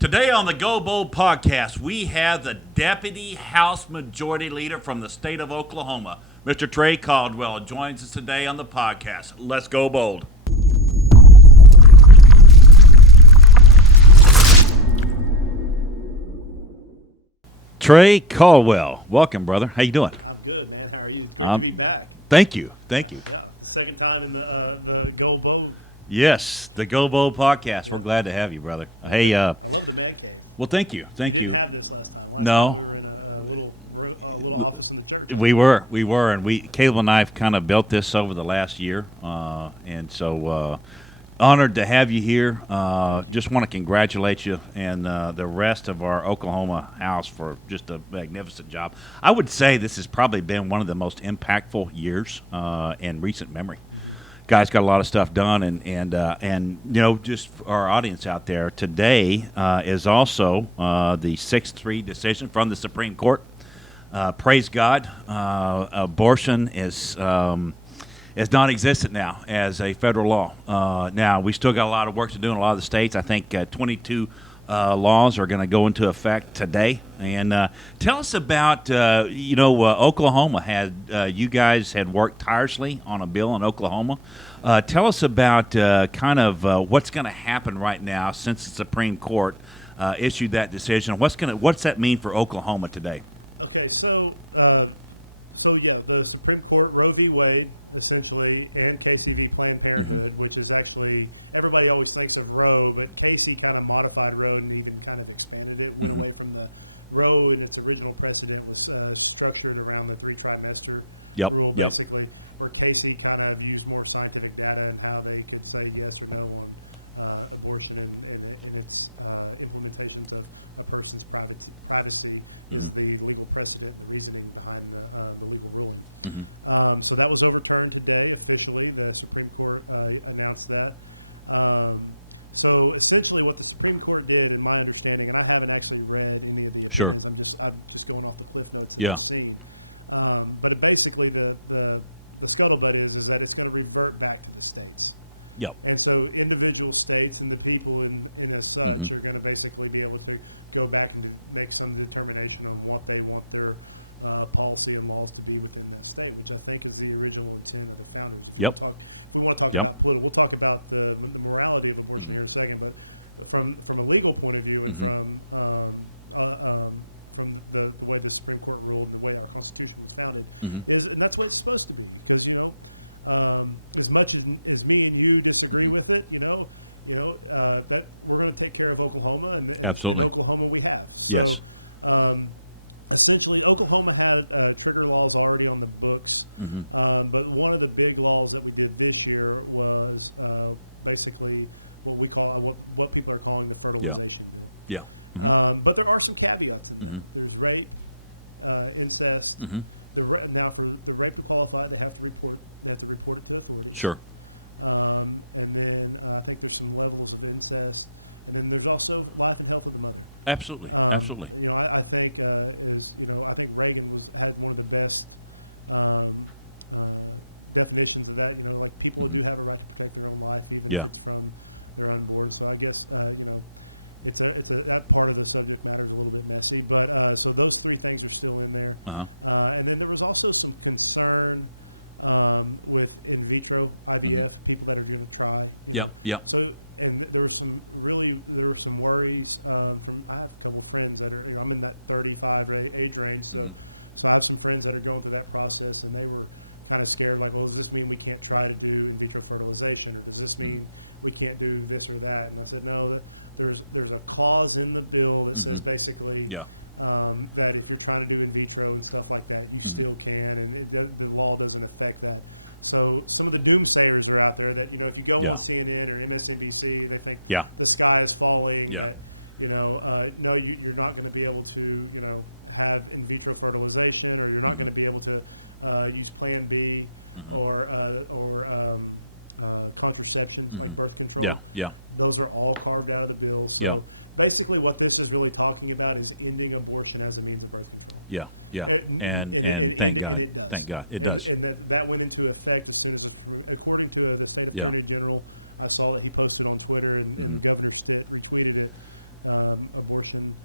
Today on the Go Bold podcast, we have the Deputy House Majority Leader from the state of Oklahoma, Mr. Trey Caldwell, joins us today on the podcast. Let's go bold. Trey Caldwell, welcome, brother. How you doing? I'm good, man. How are you? It's great to be back. Thank you. Yeah, the second time in the Go Bold. Yes, the Go Bold podcast. Yeah. We're glad to have you, brother. Hey, I love the man cave. Well, thank you. You didn't have this last time. Last time we were in a little office in the church. We were, and Caleb and I have kind of built this over the last year, and so honored to have you here. Thank you. Just want to congratulate you and the rest of our Oklahoma house for just a magnificent job. I would say this has probably been one of the most impactful years in recent memory. Mm-hmm. Guys got a lot of stuff done, and you know, just for our audience out there, today is also the 6-3 decision from the Supreme Court. Praise God, abortion is non-existent now as a federal law. Now we still got a lot of work to do in a lot of the states. I think 22 laws are going to go into effect today. And tell us about Oklahoma had you guys had worked tirelessly on a bill in Oklahoma. Tell us about what's going to happen right now since the Supreme Court issued that decision. What's that mean for Oklahoma today? Okay, so the Supreme Court, Roe v. Wade, essentially, and Casey v. Planned Parenthood, which is actually, everybody always thinks of Roe, but Casey kind of modified Roe and even kind of expanded it, went away from the Roe, and its original precedent was structured around the 3-trimester rule, basically, where Casey kind of used more scientific data and how they could say yes or no on abortion and its implementations of a person's privacy is the legal precedent and the reasoning behind the legal ruling. Mm-hmm. So that was overturned today officially. The Supreme Court announced that. So essentially what the Supreme Court did, in my understanding, and I haven't actually read any of the opinions, sure. I'm just going off the cliff notes that I've seen. But basically the scuttlebutt is that it's going to revert back to the states. Yep. And so individual states and the people in as such are going to basically be able to go back and to make some determination on what they want their policy and laws to be within that state, which I think is the original intent of the founders. If we want to talk about political, we'll talk about the morality of abortion here in a second. But from a legal point of view and from the way the Supreme Court ruled and the way our Constitution was founded, and that's what it's supposed to be. Because as much as me and you disagree with it, that we're going to take care of Oklahoma, and in Oklahoma we have. So essentially, Oklahoma had trigger laws already on the books, but one of the big laws that we did this year was basically what we call what people are calling the fertilization bill. Yeah. But there are some caveats in that. There's rape, incest. Now, for the rape to qualify, they have to report it to authorities. Sure. And then I think there's some levels of incest, and then there's also life and health of the mother. Absolutely. Absolutely. I think I think Reagan had one of the best definitions of that. Like people do have a right to protect their own life, even if it's from their unborn. So I guess It's that part of the subject matter is a little bit messy, but so those three things are still in there. And then there was also some concern with in vitro IVF, people that are going to try. So and there were some worries from. I have a couple of friends that are. I'm in that 35 age range, so I have some friends that are going through that process, and they were kind of scared, like, well, does this mean we can't try to do in vitro fertilization, or does this mean we can't do this or that? And I said, no, that there's a clause in the bill that says basically that if you're trying to do in vitro and stuff like that, you still can, and the law doesn't affect that. So some of the doomsayers are out there that, if you go on CNN or MSNBC, they think the sky is falling, that no, you're not going to be able to, have in vitro fertilization, or you're not going to be able to use Plan B or contraceptions like birth control. Those are all carved out of the bill. So basically what this is really talking about is ending abortion as a means of birth control. And it does. Thank God. It does. And that went into effect as soon as, according to the state attorney general, I saw that he posted on Twitter, and the governor Stitt retweeted it. abortion,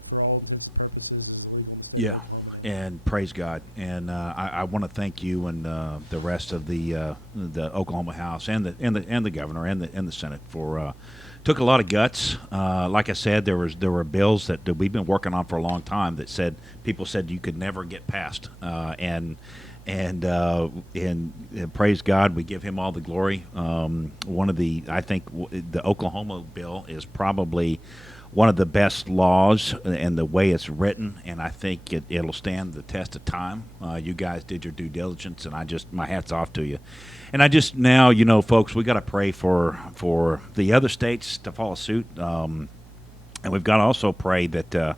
for all intents and purposes, is illegal in the state of Oklahoma now. And praise God. And I want to thank you and the rest of the Oklahoma House and the governor and the Senate for took a lot of guts. Like I said, there were bills that we've been working on for a long time that people said you could never get passed. And praise God, we give him all the glory. I think the Oklahoma bill is probably one of the best laws and the way it's written, and I think it'll stand the test of time. You guys did your due diligence, and my hat's off to you. And I just now, folks, we got to pray for the other states to follow suit, and we've got to also pray that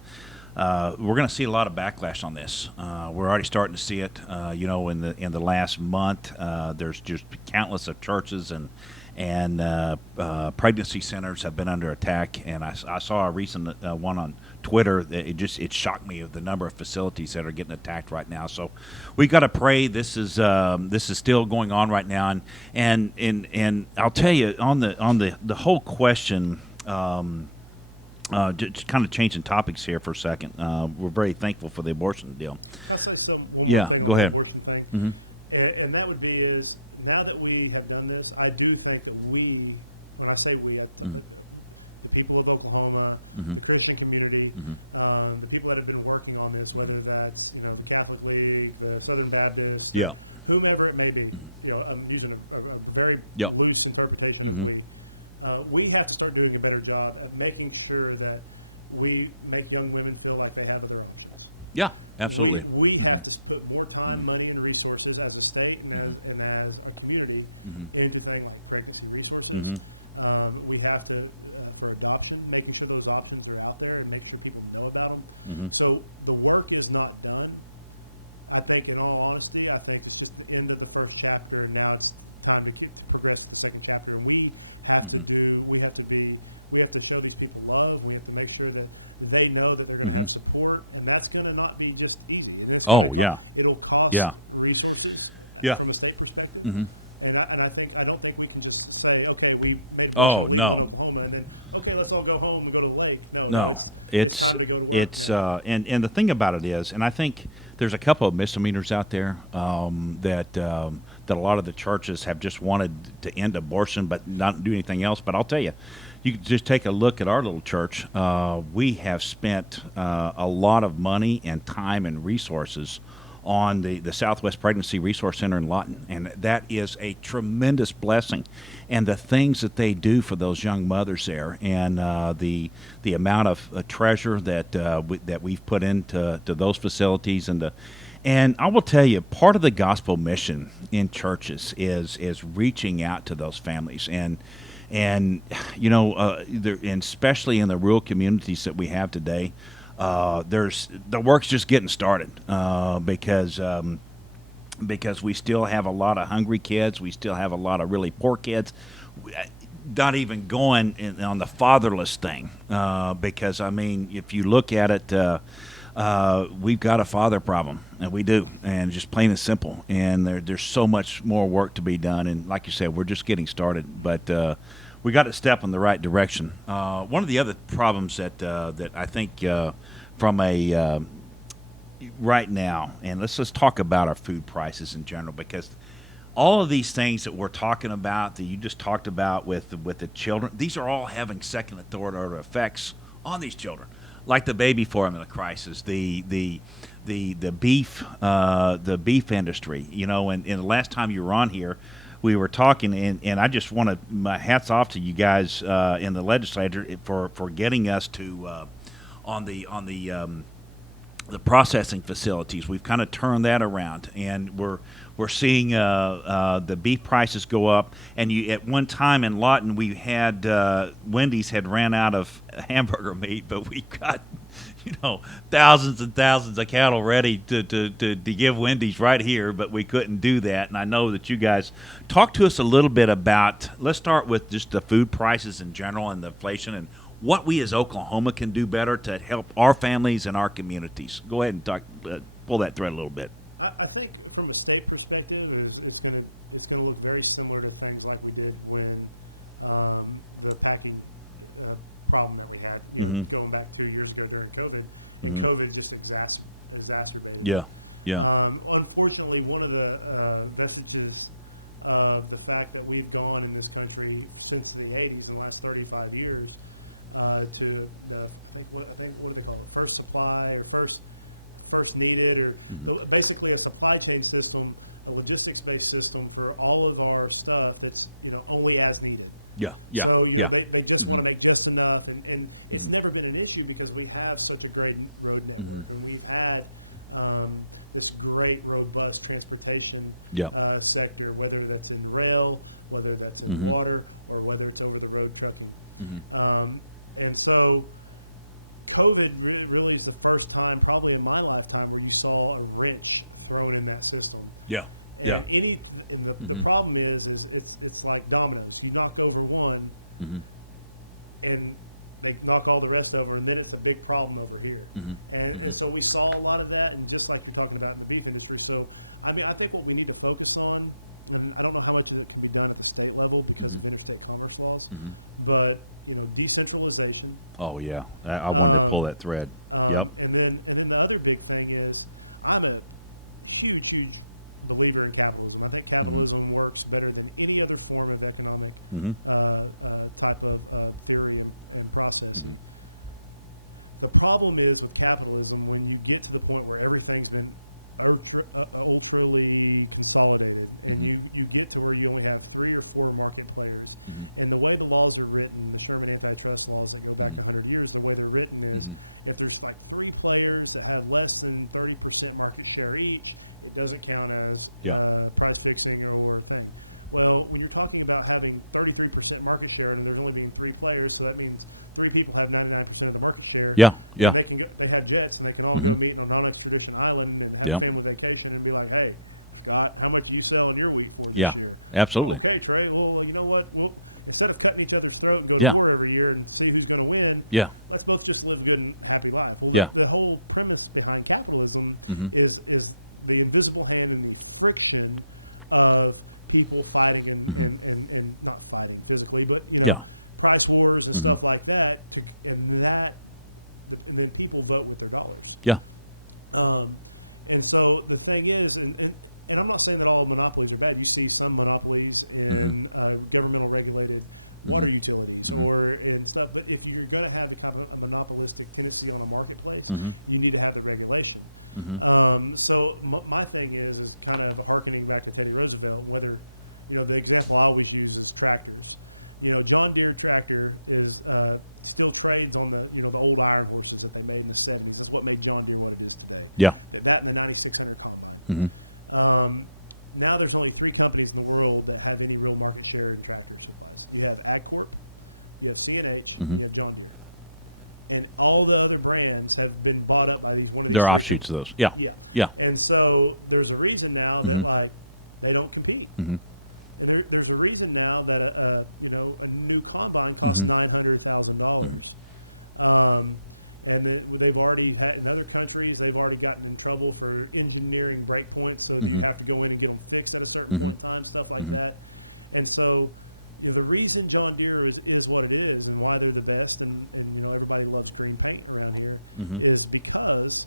we're going to see a lot of backlash on this. We're already starting to see it. In the last month, there's just countless of churches and pregnancy centers have been under attack. And I saw a recent one on Twitter that it shocked me of the number of facilities that are getting attacked right now. So we got to pray. This is still going on right now. And I'll tell you on the whole question. Just kind of changing topics here for a second. We're very thankful for the abortion deal. Can I say one more thing on the abortion thing? Mm-hmm. And that would be is now that we have done this, I do think that when I say we, the people of Oklahoma, mm-hmm. the Christian community, mm-hmm. The people that have been working on this, whether that's the Catholic League, the Southern Baptist, or whomever it may be. I'm using a very loose interpretation of mm-hmm. We have to start doing a better job at making sure that we make young women feel like they have other options. Yeah, absolutely. We have to put more time, money, and resources as a state and as a community mm-hmm. into things like pregnancy resources. Mm-hmm. We have to, for adoption, making sure those options are out there and make sure people know about them. Mm-hmm. So the work is not done. I think, in all honesty, it's just the end of the first chapter, and now it's time to progress to the second chapter. And we have mm-hmm. we have to show these people love. We have to make sure that they know that they're going to mm-hmm. have support, and that's going to not be just easy. And it's going to it'll cost resources from a state perspective. Mm-hmm. And I don't think we can just say, okay, we made abortion illegal in Oklahoma, and then let's all go home and go to the lake. No, it's time to go to work. And the thing about it is, and I think there's a couple of misdemeanors out there that a lot of the churches have just wanted to end abortion but not do anything else. But I'll tell you, you can just take a look at our little church. We have spent a lot of money and time and resources on the Southwest Pregnancy Resource Center in Lawton, and that is a tremendous blessing. And the things that they do for those young mothers there, and the amount of treasure that we've put into those facilities, and I will tell you, part of the gospel mission in churches is reaching out to those families, and especially in the rural communities that we have today. The work's just getting started because we still have a lot of hungry kids. We still have a lot of really poor kids. Not even going on the fatherless thing because, if you look at it, we've got a father problem, and we do, and just plain and simple. And there's so much more work to be done. And like you said, we're just getting started. But we got to step in the right direction. One of the other problems that I think from a right now, and let's talk about our food prices in general, because all of these things that we're talking about, that you just talked about with the children, these are all having second and third order effects on these children, like the baby formula crisis, the beef industry, and the last time you were on here, we were talking, and I just want to, my hats off to you guys in the legislature for getting us to on the processing facilities. We've kind of turned that around, and we're seeing the beef prices go up. And at one time in Lawton, we had Wendy's had ran out of hamburger meat, but we got thousands and thousands of cattle ready to give Wendy's right here, but we couldn't do that. And I know that you guys talk to us a little bit about. Let's start with just the food prices in general and the inflation and what we as Oklahoma can do better to help our families and our communities. Go ahead and pull that thread a little bit. I think from a state perspective, it's going to look very similar to things like we did when the packing problem that we had, going back 2 years ago during COVID, and COVID just exacerbated it. Unfortunately, one of the vestiges of the fact that we've gone in this country since the 80s, in the last 35 years, to the what do they call it? First supply or first needed, or basically a supply chain system, a logistics-based system for all of our stuff that's only as needed. So they just want to make just enough, and it's never been an issue because we have such a great road network, and we've had this great robust transportation sector, whether that's in rail, whether that's in water, or whether it's over the road trucking. And so COVID really is the first time probably in my lifetime where you saw a wrench thrown in that system. And the problem is it's like dominoes. You knock over one, and they knock all the rest over, and then it's a big problem over here. And so we saw a lot of that, and just like you're talking about in the beef industry. So, I mean, I think what we need to focus on, and I don't know how much of it can be done at the state level because of interstate commerce laws, but decentralization. Oh yeah, I wanted to pull that thread. And then the other big thing is, I'm a huge believer in capitalism. I think capitalism works better than any other form of economic type of theory and processing. The problem is with capitalism, when you get to the point where everything's been ultraly consolidated, and you get to where you only have 3 or 4 market players, and the way the laws are written, the Sherman antitrust laws that go back 100 years, the way they're written is if there's like 3 players that have less than 30% market share each, it doesn't count as price fixing or thing. Well, when you're talking about having 33% market share and there's only being 3 players, so that means 3 people have 99% of the market share. And they can go, they have jets, and they can all go meet on a non-extradition island and have a family vacation and be like, "Hey, Scott, how much are you selling your wheat for this year?" Absolutely. Okay, Trey. Well, you know what? Well, instead of cutting each other's throat and go to war every year and see who's going to win, let's both just live a good and happy life. Well, the whole premise behind capitalism is the invisible hand and the friction of people fighting and not fighting physically, but price wars and stuff like that. And then people vote with their dollars. And so the thing is, and I'm not saying that all monopolies are bad. You see some monopolies in governmental regulated water utilities or in stuff. But if you're going to have a monopolistic tendency on a marketplace, you need to have the regulation. So my thing is kind of hearkening back to Teddy Roosevelt, whether, the example I always use is tractors. John Deere tractor is still trades on the the old iron horses that they made in the 70s. That's what made John Deere what it is today. That and the 9600 combine. Now there's only 3 companies in the world that have any real market share in tractor supplies. You have AgCorp, you have CNH, and you have John Deere. And all the other brands have been bought up by one of these 3 offshoots of those. And so there's a reason now that they don't compete. And there's a reason now that a new combine costs $900,000. And they've already had, in other countries, they've already gotten in trouble for engineering breakpoints, so that you have to go in and get them fixed at a certain point in time, stuff like that. And so the reason John Deere is what it is and why they're the best, and everybody loves green paint around here, is because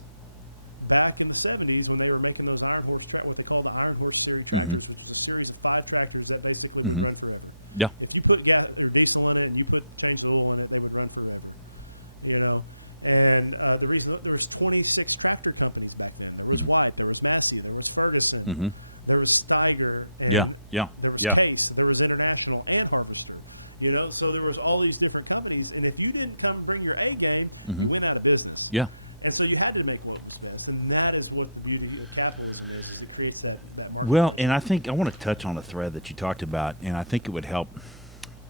back in the 70s when they were making those Iron Horse what they call the Iron Horse series tractors, which was a series of 5 tractors that basically would run forever. If you put gas or diesel in it and you change the oil in it, they would run forever. And the reason there was 26 tractor companies back then. There was White, there was Massey, there was Ferguson, there was Steiger, and there was Case, there was International and Harvester. So there was all these different companies, and if you didn't come bring your A game, you went out of business. And so you had to make what was best, and that is what the beauty of capitalism is it creates that market. Well, and I think I want to touch on a thread that you talked about, and I think it would help.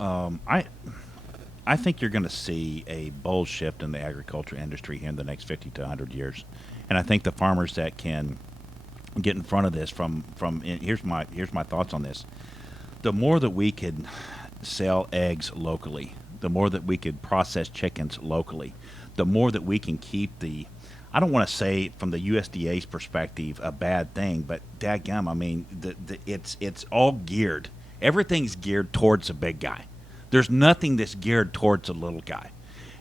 I think you're going to see a bold shift in the agriculture industry here in the next 50 to 100 years. And I think the farmers that can get in front of this here's my thoughts on this. The more that we could sell eggs locally, the more that we could process chickens locally, the more that we can keep I don't want to say from the USDA's perspective a bad thing, but dadgum, I mean, it's all geared. Everything's geared towards the big guy. There's nothing that's geared towards the little guy.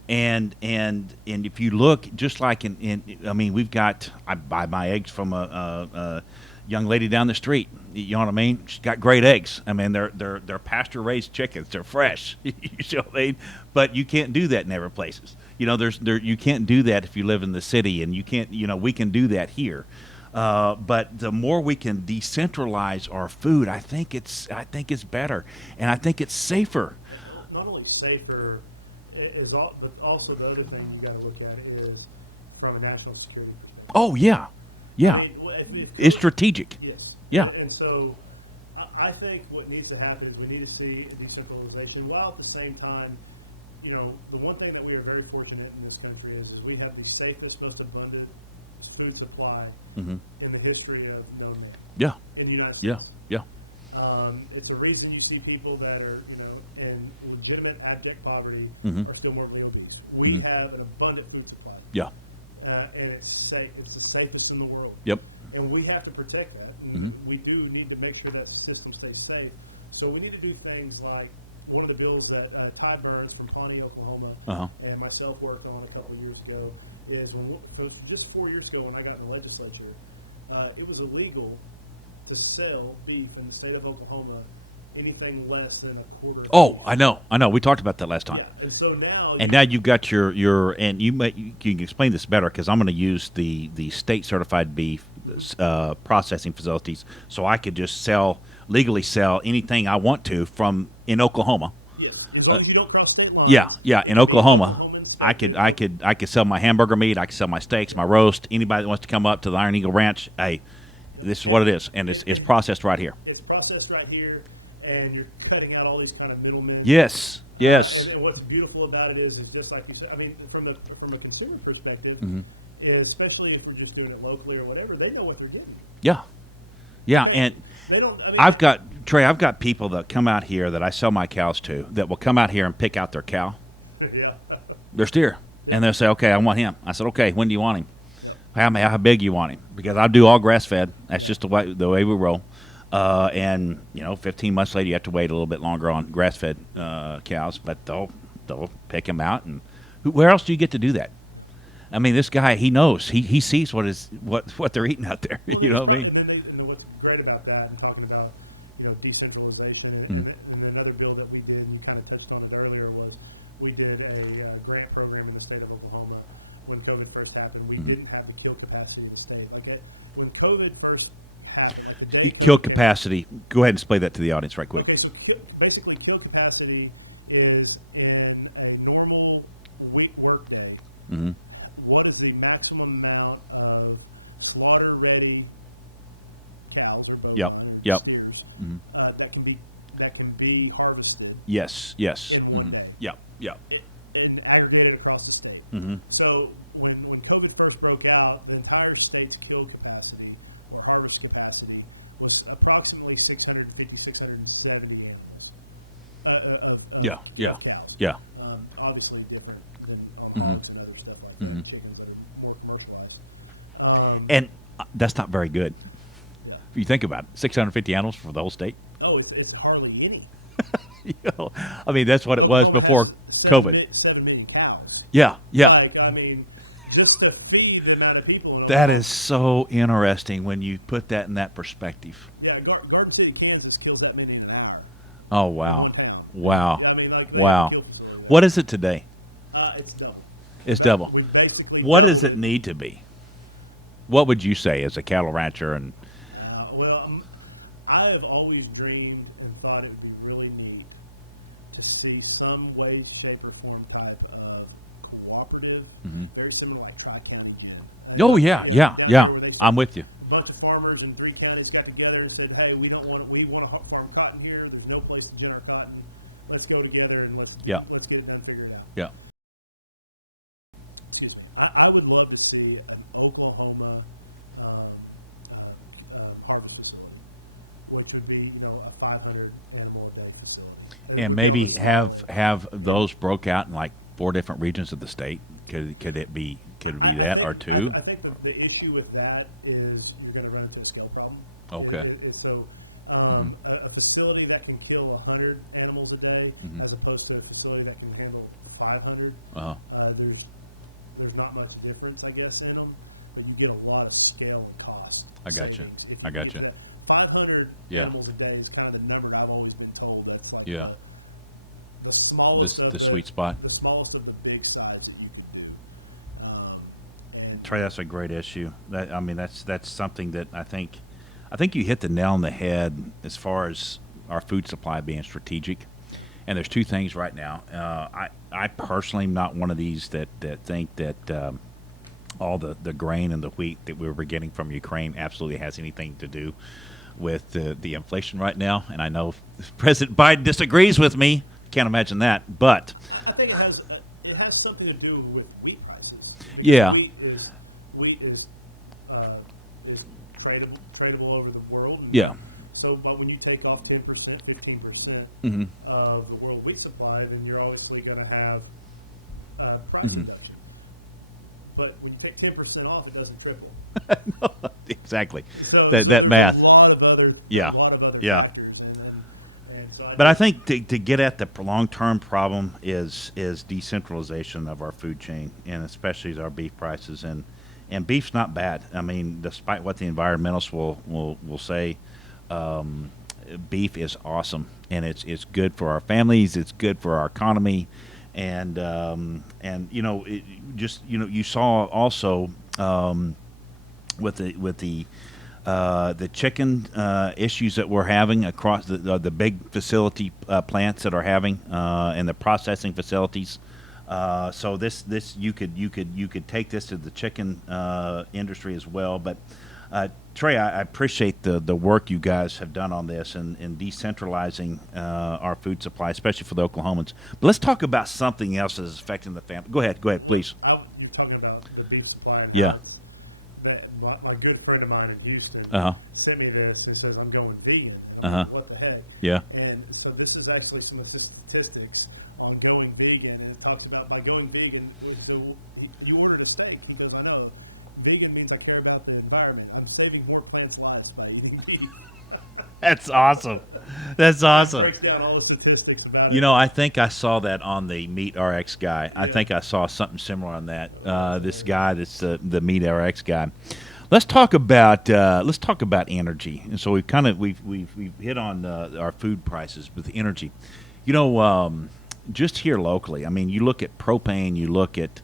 And if you look, just like I mean, I buy my eggs from a young lady down the street. You know what I mean? She's got great eggs. I mean, they're pasture raised chickens. They're fresh. You know what I mean? But you can't do that in every places. You know, you can't do that if you live in the city, and you can't. You know, we can do that here. But the more we can decentralize our food, I think it's better, and I think it's safer. Not only safer, but also the other thing you got to look at is from a national security perspective. Oh yeah, yeah. I mean, if COVID, it's strategic. yes, Yeah. And so I think what needs to happen is we need to see a decentralization, while at the same time, you know, the one thing that we are very fortunate in this country is we have the safest, most abundant food supply in the history of known man. Yeah. In the United States. Yeah. It's a reason you see people that are, you know, in legitimate abject poverty are still morbidly obese. We have an abundant food supply. Yeah. And it's the safest in the world. Yep. And we have to protect that. And we do need to make sure that system stays safe. So we need to do things like one of the bills that Ty Burns from Pawnee, Oklahoma, and myself worked on a couple of years ago is just 4 years ago when I got in the legislature, it was illegal to sell beef in the state of Oklahoma anything less than a quarter of beef. I know. We talked about that last time. Yeah, and so now now you've got your and you can explain this better because I'm going to use the state certified beef processing facilities, so I could just legally sell anything I want to in Oklahoma. Yes, as long as you don't cross state lines. Yeah. In Oklahoma, Oklahoma inspected. I could sell my hamburger meat. I could sell my steaks, my roast. Anybody that wants to come up to the Iron Eagle Ranch, hey, this is what it is, and it's processed right here. It's processed right here, and you're cutting out all these kind of middlemen. Yes. And what's beautiful about it is just like you said. I mean, from a consumer perspective, especially if we're just doing it locally or whatever, they know what they're getting. Yeah. Yeah, okay. and they don't. I mean, I've got people that come out here that I sell my cows to that will come out here and pick out their cow. Yeah. Their steer. Yeah. And they'll say, okay, I want him. I said, okay, when do you want him? Yep. How big you want him? Because I do all grass fed. That's just the way we roll. And 15 months later, you have to wait a little bit longer on grass fed cows, but they'll pick them out. And where else do you get to do that? I mean, this guy, he knows. He sees what they're eating out there. Well, then what's great about that, and talking about decentralization, and then another bill that we did, and you kind of touched on it earlier, was we did a grant program in the state of Oklahoma when COVID first happened. We didn't have the kill capacity in the state. Like when COVID first happened, like the day COVID kill capacity. Go ahead and explain that to the audience right quick. Okay, so basically, kill capacity is in a normal work day. What is the maximum amount of slaughter-ready cows or bovine or steers that can be harvested? Yes. In one day. Yeah. And aggregated across the state. So when COVID first broke out, the entire state's kill capacity or harvest capacity was approximately 650, 670 animals. Of cows. Yeah. Obviously different than on hogs and other stuff like that, and chickens that are more commercialized. And that's not very good. Yeah. If you think about it, 650 animals for the whole state. Oh, it's hardly any. I mean, that's what Oklahoma it was before has 7 million cows. Yeah. Like, I mean, just to feed the amount of people in Oklahoma. That is so interesting when you put that in that perspective. Yeah, Garden City, Kansas kills that many in an hour. Oh, wow. In one town. Wow. And, I mean, like, they have a kill facility there. What is it today? It's double. Double. We've basically what doubled it. What does it need to be? What would you say as a cattle rancher? And I have always dreamed and thought it would be really neat to see some way, shape, or form type of cooperative, very similar to like Tri-County Gin. Down here where they start. I'm with you. A bunch of farmers in 3 counties got together and said, "Hey, we want to farm cotton here. There's no place to gin our cotton. Let's go together and let's get it done, figure it out." Yeah. Excuse me. I would love to see an Oklahoma harvest facility, which would be a 500 animal a day facility. It and would maybe be on the small end. Have those broke out in like 4 different regions of the state. Could it be that think, or 2? I think the issue with that is you're going to run into a scale problem. Okay. A facility that can kill 100 animals a day, as opposed to a facility that can handle 500. There's not much difference, I guess, in them, but you get a lot of scale and cost savings if you can get to that. 500 animals a day is kind of the number I've always been told. That's like the smallest of the sweet spot. The smallest of the big size that you could do. And Trey, that's a great issue. That's something that I think you hit the nail on the head as far as our food supply being strategic. Yeah. And there's two things right now. I personally am not one of these that think that all the grain and the wheat that we were getting from Ukraine absolutely has anything to do with the inflation right now. And I know President Biden disagrees with me. Can't imagine that. But I think it has something to do with wheat prices, because wheat is tradable over the world. And, but when you take off 10%, 15% of the world wheat supply, then you're obviously going to have price induction. But when you take 10% off, it doesn't triple. Exactly. So there's math. a lot of other factors, and so I think to get at the long-term problem is decentralization of our food chain, and especially our beef prices. And beef's not bad. I mean, despite what the environmentalists will say, beef is awesome, and it's good for our families. It's good for our economy, and you saw also with the chicken issues that we're having across the big facility plants that are having and the processing facilities. So this you could take this to the chicken industry as well. But Trey, I appreciate the work you guys have done on this and decentralizing our food supply, especially for the Oklahomans. But let's talk about something else that is affecting the family. Go ahead, please. You're talking about the beef supply and how it's that my good friend of mine in Houston sent me this and says, I'm going vegan. And I'm like, what the heck? Yeah. And so this is actually some of the statistics on going vegan. And it talks about by going vegan, so you ordered a steak. He goes, I know. Vegan means I care about the environment. I'm saving more plants' lives by eating beef. That's awesome. That's awesome. It breaks down all the statistics about it. You know, I think I saw that on the Meat RX guy. Yeah. I think I saw something similar on that. This guy, the Meat RX guy. Let's talk about energy. And so we've hit on our food prices with energy. You know, just here locally. I mean, you look at propane. You look at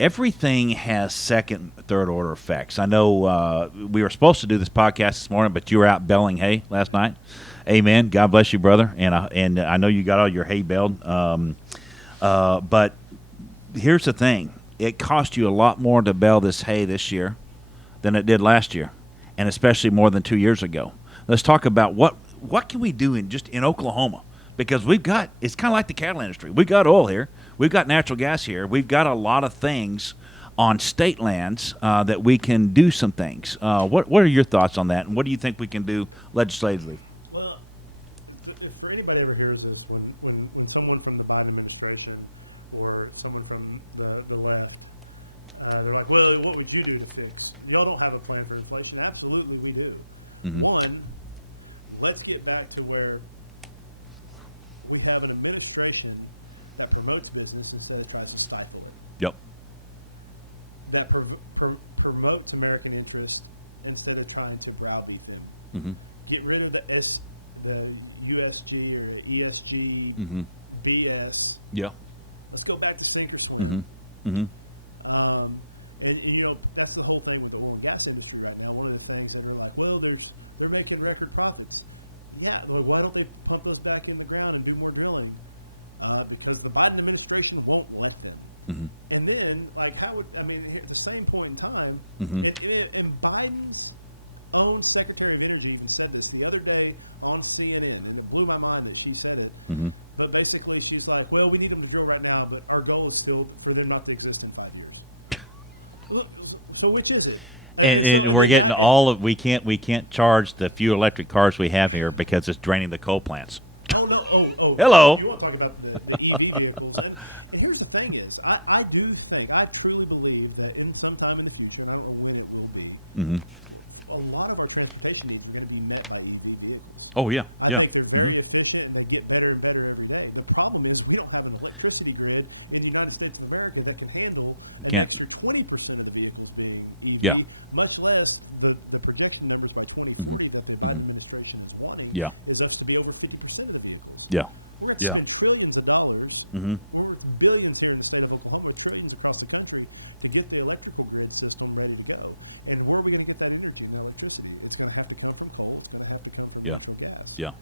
everything has second, third order effects. I know we were supposed to do this podcast this morning, but you were out baling hay last night. Amen. God bless you, brother. And I know you got all your hay baled. But here's the thing: it cost you a lot more to bale this hay this year than it did last year, and especially more than 2 years ago. Let's talk about what can we do in Oklahoma, because it's kind of like the cattle industry. We've got oil here. We've got natural gas here. We've got a lot of things on state lands that we can do some things. What are your thoughts on that, and what do you think we can do legislatively? Well, if for anybody ever hears this, when someone from the Biden administration or someone from the left, they're like, well, what would you do to fix? Y'all don't have a plan for inflation. Absolutely, we do. Mm-hmm. One, let's get back to where we have an administration that promotes business instead of tries to stifle it. Yep. That promotes American interest instead of trying to browbeat them. Mm-hmm. Get rid of the USG or ESG BS. Yeah. Let's go back to sink or swim. Mm-hmm. Mm-hmm. And you know, that's the whole thing with the oil and gas industry right now. One of the things that are like, well, they're making record profits. Yeah, like, why don't they pump those back in the ground and do more drilling? Because the Biden administration won't let them. Mm-hmm. And then, like, at the same point in time, and Biden's own Secretary of Energy even said this the other day on CNN, and it blew my mind that she said it. Mm-hmm. But basically, she's like, well, we need them to drill right now, but our goal is still for them not to exist in 5 years. Look, so which is it? And we're getting we can't charge the few electric cars we have here because it's draining the coal plants. Oh no! Oh! Hello. You want to talk about the EV vehicles? And here's the thing: is I do think, I truly believe that in some time in the future, and I don't know when it will be, a lot of our transportation needs are going to be met by EV vehicles. Oh yeah. I think they're very efficient and they get better and better every day. The problem is we don't have an electricity grid in the United States of America that can handle an extra 20% of the vehicles being EV, much less the projection numbers by 2040 that the Biden administration is wanting is us to be over 50% of the vehicles. Yeah. We're going to spend trillions of dollars. We're worth billions here in the state of Oklahoma, with trillions across the country to get the electrical grid system ready to go. And where are we going to get that energy and that electricity? It's going to have to come from coal. It's going to have to come from natural gas. Yeah.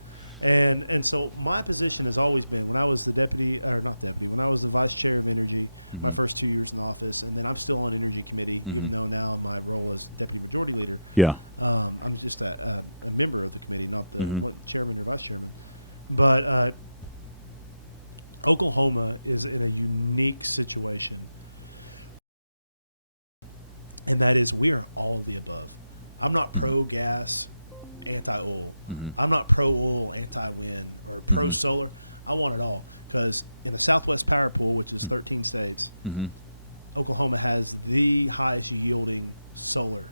And so my position has always been, when I was the when I was the vice chair of energy, my first 2 years in office, and then I'm still on energy committee, even though now my role as deputy majority leader. Yeah. I'm just a member of the committee, not the chairman or vice chairman. But Oklahoma is in a unique situation, and that is we are all of the above. I'm not pro-gas, anti-oil. I'm not pro-oil, anti-wind, or pro-solar. I want it all, because in the Southwest Power Pool, which is 13 states, Oklahoma has the highest yielding solar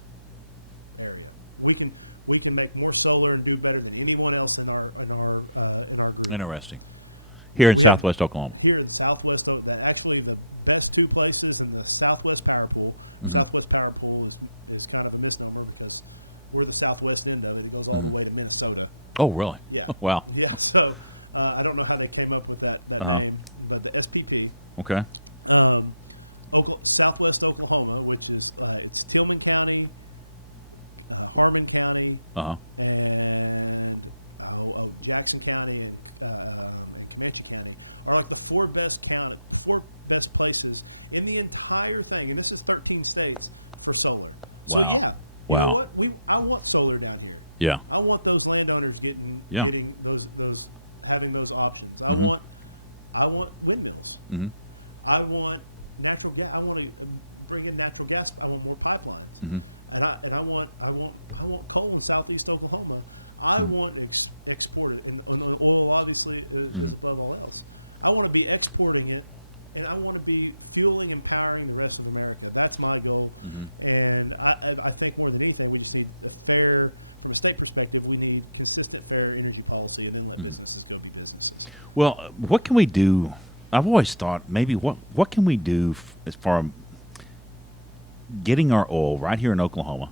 area. We can make more solar and do better than anyone else in our group. Interesting. Here in Southwest Oklahoma. Here in Southwest, that actually the best two places in the Southwest Power Pool. Southwest Power Pool is kind of a misnomer because we're the southwest end of it. It goes all the way to Minnesota. Oh, really? Yeah. Wow. Yeah. So I don't know how they came up with that name, but the SPP. Okay. Southwest Oklahoma, which is it's Tillman County, Harmon County, and Jackson County and Comanche County are like the four best places in the entire thing, and this is 13 states for solar. So you know what? I want solar down here. Yeah. I want those landowners getting those having those options. I want windmills. I want natural gas. I want to bring in natural gas. I want more pipelines. And I want coal in Southeast Oklahoma. I want to export it, and oil obviously is above all else. I want to be exporting it, and I want to be fueling and powering the rest of America. That's my goal. And I think more than anything, we just need from a state perspective, we need consistent, fair energy policy, and then let businesses go be businesses. Well, what can we do? I've always thought maybe what can we do as far as getting our oil right here in Oklahoma,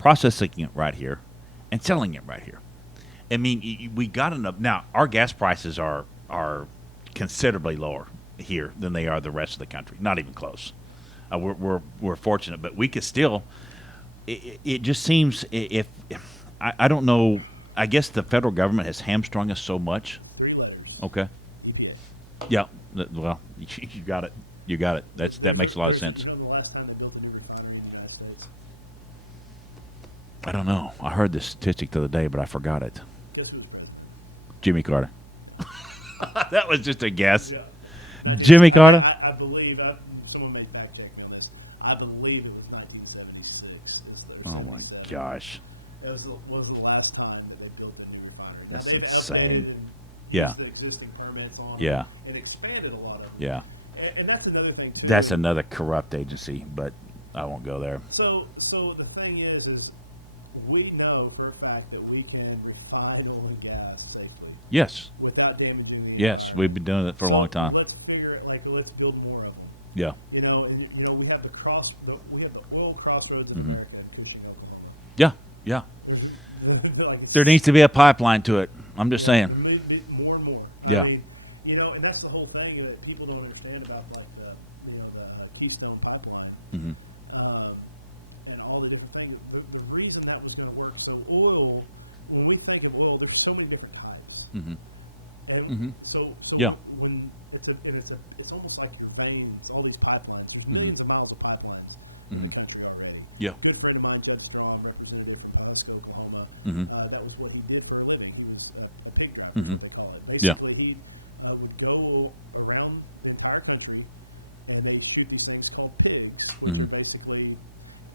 processing it right here, and selling it right here. I mean, we got enough. Now, our gas prices are considerably lower here than they are the rest of the country. Not even close. We're fortunate, but we could still. It just seems I don't know. I guess the federal government has hamstrung us so much. 3 letters. Okay. EPA. Yeah. Well, you got it. You got it. That makes a lot of sense. You know the last time they built a new refinery in the United States? I don't know. I heard this statistic the other day, but I forgot it. Guess who was president? Jimmy Carter. Yeah. That was just a guess. Yeah. Jimmy Carter? I believe, someone may fact check me on this, I believe it was 1976 or 77. Oh my gosh. It was the last time that they built a new refinery. Now, they've updated and used the existing permits on them and expanded a lot of them. Yeah. And that's another thing, too. That's another corrupt agency, but I won't go there. So the thing is we know for a fact that we can refine oil and gas safely. Yes. Without damaging the environment. Yes, we've been doing it for a long time. So let's figure it, let's build more of them. Yeah. We have the oil crossroads of America in Cushing, Oklahoma. Yeah. Yeah. There's there needs to be a pipeline to it. I'm just saying. More and more. Yeah. I mean, and that's the whole thing that people don't understand about the Keystone Pipeline, and all the different things. The reason that was going to work. So oil, when we think of oil, there's so many different types, and when it's almost like your veins. All these pipelines. There's millions of miles of pipelines in the country already. Yeah. Good friend of mine, Judd Strom, representative from Pawhuska, Oklahoma. That was what he did for a living. He was a pig driver, is what they call it. Basically, he would go around the entire country, and they shoot these things called pigs, which are basically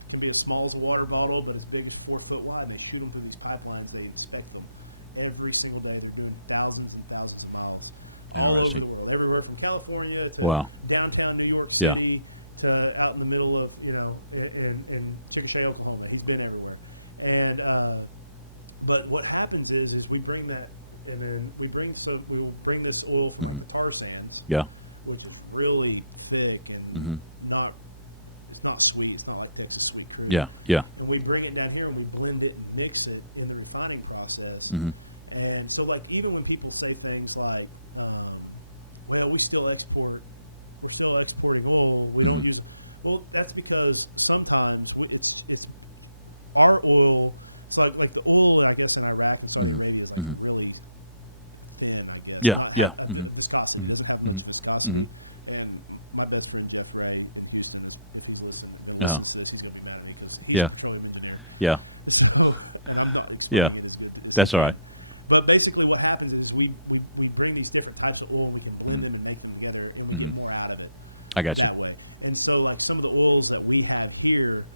can be as small as a water bottle, but as big as 4 foot wide. And they shoot them through these pipelines. They inspect them, every single day. They're doing thousands and thousands of miles all over the world, everywhere from California to downtown New York City to out in the middle of, in Chickasha, Oklahoma. He's been everywhere. And but what happens is we bring that, and then we will bring this oil from like the tar sands, which is really thick and it's not sweet. It's not like Texas sweet crude. And we bring it down here and we blend it and mix it in the refining process. And so, like, even when people say things like, well, we're still exporting oil. We don't use. Well, that's because sometimes it's our oil. It's like the oil, I guess, in Iraq and Saudi Arabia is like really thin, I guess. Not have viscosity. It doesn't have much viscosity. And my best friend Jeff Ray in Houston is, if he's listens to this, he's going to be mad at me because he's a petroleum engineer. So, and I'm not explaining it as good as that's he can. All right. But basically, what happens is we bring these different types of oil and we can blend them and make them together, and we get more out of it. I got that way. And so, like, some of the oils that we have here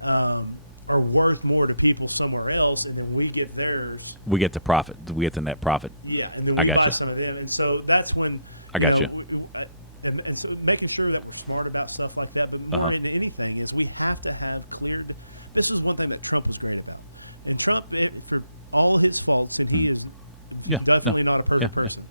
are worth more to people somewhere else, and then we get theirs. We get the profit. We get the net profit. Yeah, and then we buy some of them. And so that's when, and so making sure that we're smart about stuff like that, but more than anything is we have to have cleared. This is one thing that Trump was great about. And Trump, for all his faults, and he is definitely not a perfect person,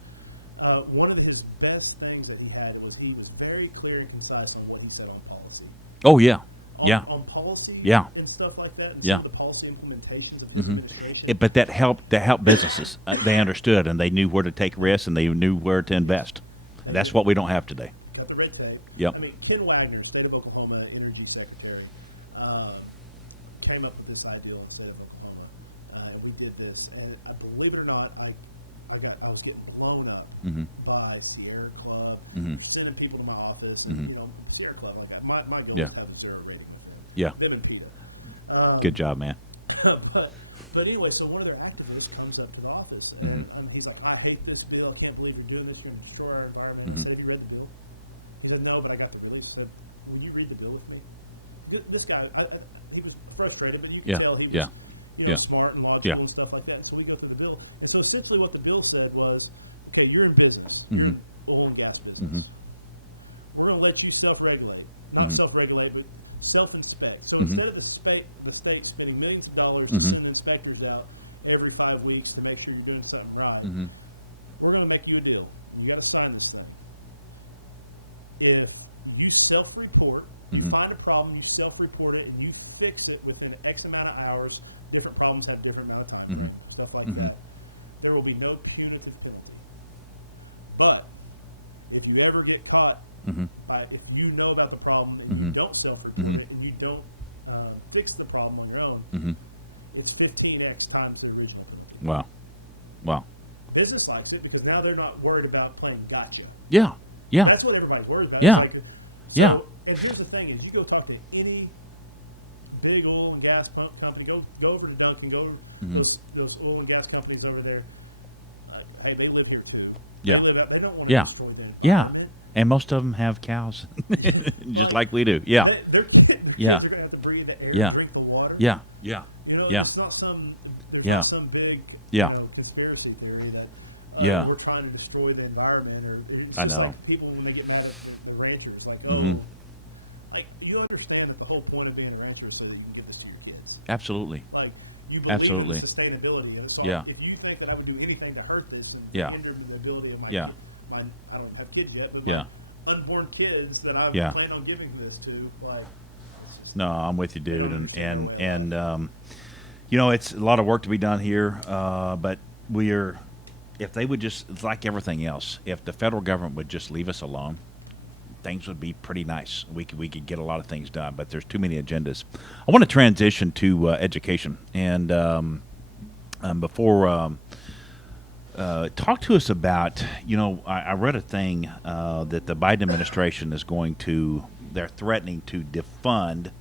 one of his best things that he had was he was very clear and concise on what he said on policy. Oh, yeah. On policy and stuff like that, and some of the policy implementations of his administration. But that helped businesses. They understood, and they knew where to take risks, and they knew where to invest. That's what we don't have today. Cut the red tape. I mean, Ken Wagner, State of Oklahoma Energy Secretary, came up with this ideal in the State of Oklahoma, and we did this. And believe it or not, I was getting blown up by Sierra Club, sending people to my office, and Sierra Club, like my goal is to have a 0 rating with them. Them and PETA. Good job, man. But anyway, so one of their activists comes up to the office, and he's like, "I hate this bill. I can't believe you're doing this. You're going to destroy our environment." I said, "Have you read the bill?" He said, "No, but I got the release." I said, "Will you read the bill with me?" This guy, he was frustrated, but you could tell he was. Smart and logical and stuff like that. And so we go through the bill. And so essentially what the bill said was, okay, you're in business. You're in oil and gas business. We're going to let you self-regulate. Not self-regulate, but self-inspect. So instead of the state spending millions of dollars to send inspectors out every 5 weeks to make sure you're doing something right, we're going to make you a deal. And you got to sign this thing. If you self-report, you find a problem, you self-report it, and you fix it within X amount of hours. Different problems have different amount of time frame, stuff like that. There will be no punitive penalty. But if you ever get caught, if you know about the problem and you don't self-report it and you don't fix the problem on your own, it's 15x times the original penalty. Wow. Business likes it because now they're not worried about playing gotcha. Yeah. That's what everybody's worried about. It's like... So, and here's the thing: is you go talk to any big oil and gas pump company, go over to Duncan, go those oil and gas companies over there. Hey, they live here too. They live out. They don't want to destroy the environment. And most of them have cows, just like we do. Their kids are going to have to breathe the air and drink the water. It's not some. There's not some big conspiracy theory that. We're trying to destroy the environment, or it's just like people when they get mad at the ranchers, like, like you understand that the whole point of being a rancher is so that you can give this to your kids. Absolutely. Like you believe in the sustainability of it. So if you think that I would do anything to hurt this and to hinder the ability of my kid, I don't even have kids yet, but my unborn kids that I plan on giving this to, like, it's just I'm with you, dude. They don't understand our way of life. And it's a lot of work to be done here, but we're. If they would just, it's like everything else, if the federal government would just leave us alone, things would be pretty nice. We could get a lot of things done, but there's too many agendas. I want to transition to education. And before, talk to us about, I read a thing that the Biden administration is they're threatening to defund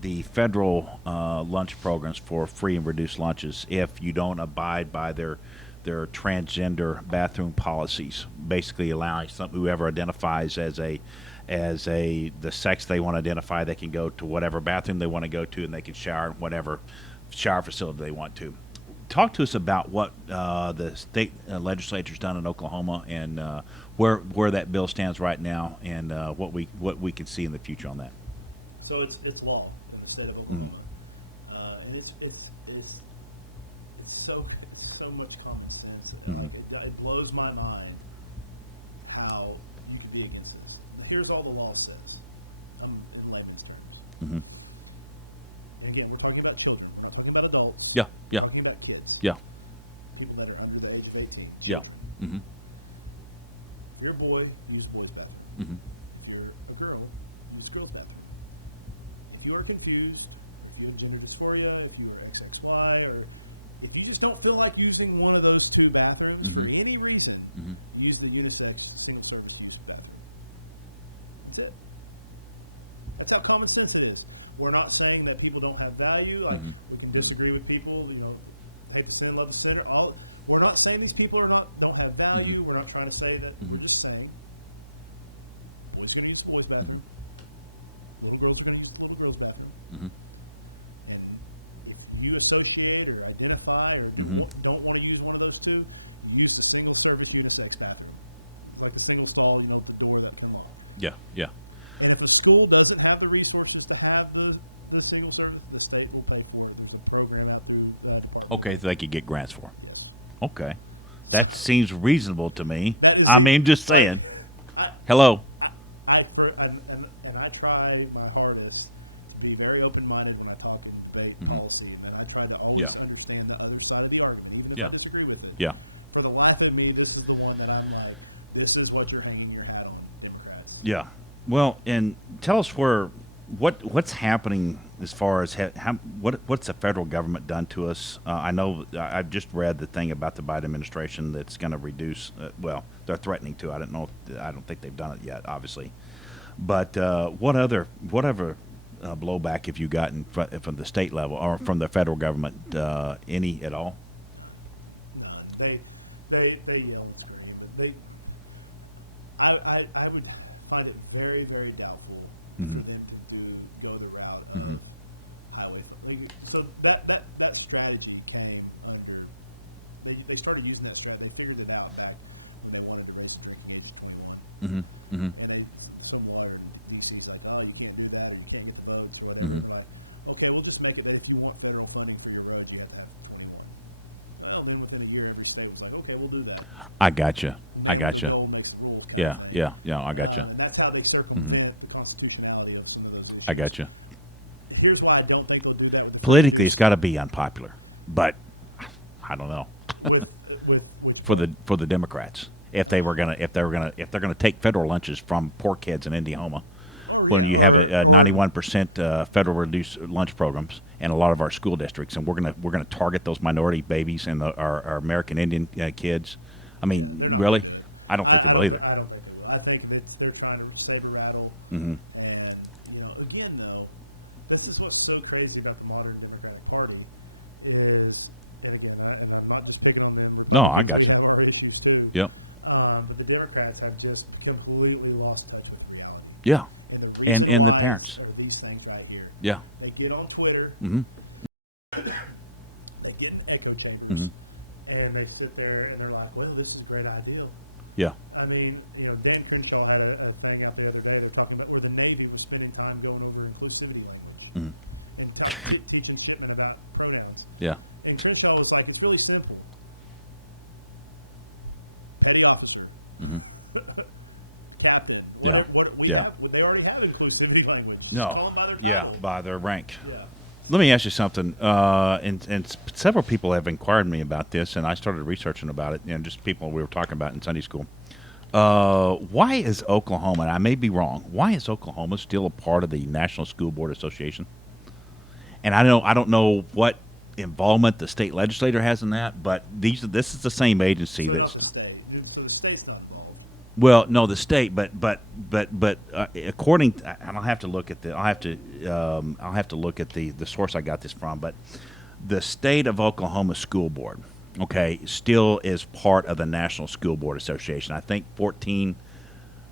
the federal lunch programs for free and reduced lunches if you don't abide by their transgender bathroom policies, basically allowing whoever identifies as the sex they want to identify, they can go to whatever bathroom they want to go to, and they can shower in whatever shower facility they want to. talk to us about what the state legislature's done in Oklahoma and where that bill stands right now, and what we can see in the future on that. So it's law in the state of Oklahoma, and it's so much common sense. Like it blows my mind how you could be against this. Here's all the law says, in layman's terms. Mm-hmm. And again, we're talking about children. We're not talking about adults. Yeah, We're yeah. talking about kids. Yeah. People that are under the age of 18, children. Yeah. Mm-hmm. If you're a boy, use the boys' bathroom. Mm-hmm. If you're a girl, use the girls' bathroom. If you are confused, or if you have gender dysphoria, if you are XXY, or if you just don't feel like using one of those two bathrooms for any reason, use the unisex single-service use bathroom. That's it. That's how common sense it is. We're not saying that people don't have value. Like, we can disagree with people, hate the sin, love the sinner. We're not saying these people don't have value. We're not trying to say that. We're just saying boys are going to use the boys' bathroom. Little girls are going to use the little girls' bathroom. And if you associate or identify or don't want to use one of those two, use the single-service unisex bathroom. It's like the single stall, with the door that can lock. Yeah, yeah. And if a school doesn't have the resources to have the single service, the state will pay for it. There's a program out through the Department Okay, of so they could get grants for. Yes. Okay. That seems reasonable to me. That is just saying. Hello. I try my hardest to be very open-minded when I talk and debate policy, and I try to always understand the other side of the argument, even if I disagree with it. Yeah. For the life of me, this is the one that I'm like, this is what you're hanging your hat on, Democrats. Yeah. Well, and tell us what's happening as far as what's the federal government done to us? I know I've just read the thing about the Biden administration that's going to reduce. They're threatening to. I don't think they've done it yet, obviously. But whatever blowback have you gotten from the state level or from the federal government? Any at all? None. They yell and scream, but I would find it very, very doubtful for them to go the route of highway. So that strategy came under. They started using that strategy. They figured it out back when they wanted to raise the drinking age to 21. And some lawyer in D.C. is like, oh, you can't do that, or you can't get the votes, or whatever. And they're like, okay, we'll just make it that if you want federal funding for your roads, you have to have 21. Well, then within a year, every state was like, okay, we'll do that. I gotcha. The man with the gold makes the rules kind of thing. Yeah, I gotcha. And that's how they circumvent the constitutionality of some of those issues. I gotcha. Here's why I don't think they'll do that with the free politically. It's got to be unpopular, but I don't know. with which part? for the Democrats, if they're gonna take federal lunches from poor kids in Indiana. Have 91% federal reduced lunch programs in a lot of our school districts, and we're gonna target those minority babies and our American Indian kids. I mean, they're not really? going to do it. I don't think they will. I think they're trying to saber rattle, and again though, this is what's so crazy about the modern Democratic Party is, and again, and I'm not just picking on them. Republicans, we have our issues too. Yep. But the Democrats have just completely lost touch with reality. Yeah. And the reason why are these things right here. Yeah. They get on Twitter. They get in echo chambers, and they sit there and they're like, well, this is a great idea. Yeah. I mean, Dan Crenshaw had a thing out the other day. They're talking about where the Navy was spending time going over inclusivity language and teaching shipmen about pronouns. Yeah. And Crenshaw was like, it's really simple. Petty officer, captain, whatever. What we have, they already have inclusivity language. Just call them by their title, by their rank. Yeah. Let me ask you something. And several people have inquired me about this, and I started researching about it. Just people we were talking about in Sunday school. Why is Oklahoma? And I may be wrong. Why is Oklahoma still a part of the National School Board Association? And I don't know what involvement the state legislature has in that, but this is the same agency. So not the state. So the state's not involved. Well, no, the state, but according, I'll have to look at I'll have to look at the source I got this from, but the state of Oklahoma School Board, still is part of the National School Board Association. I think 14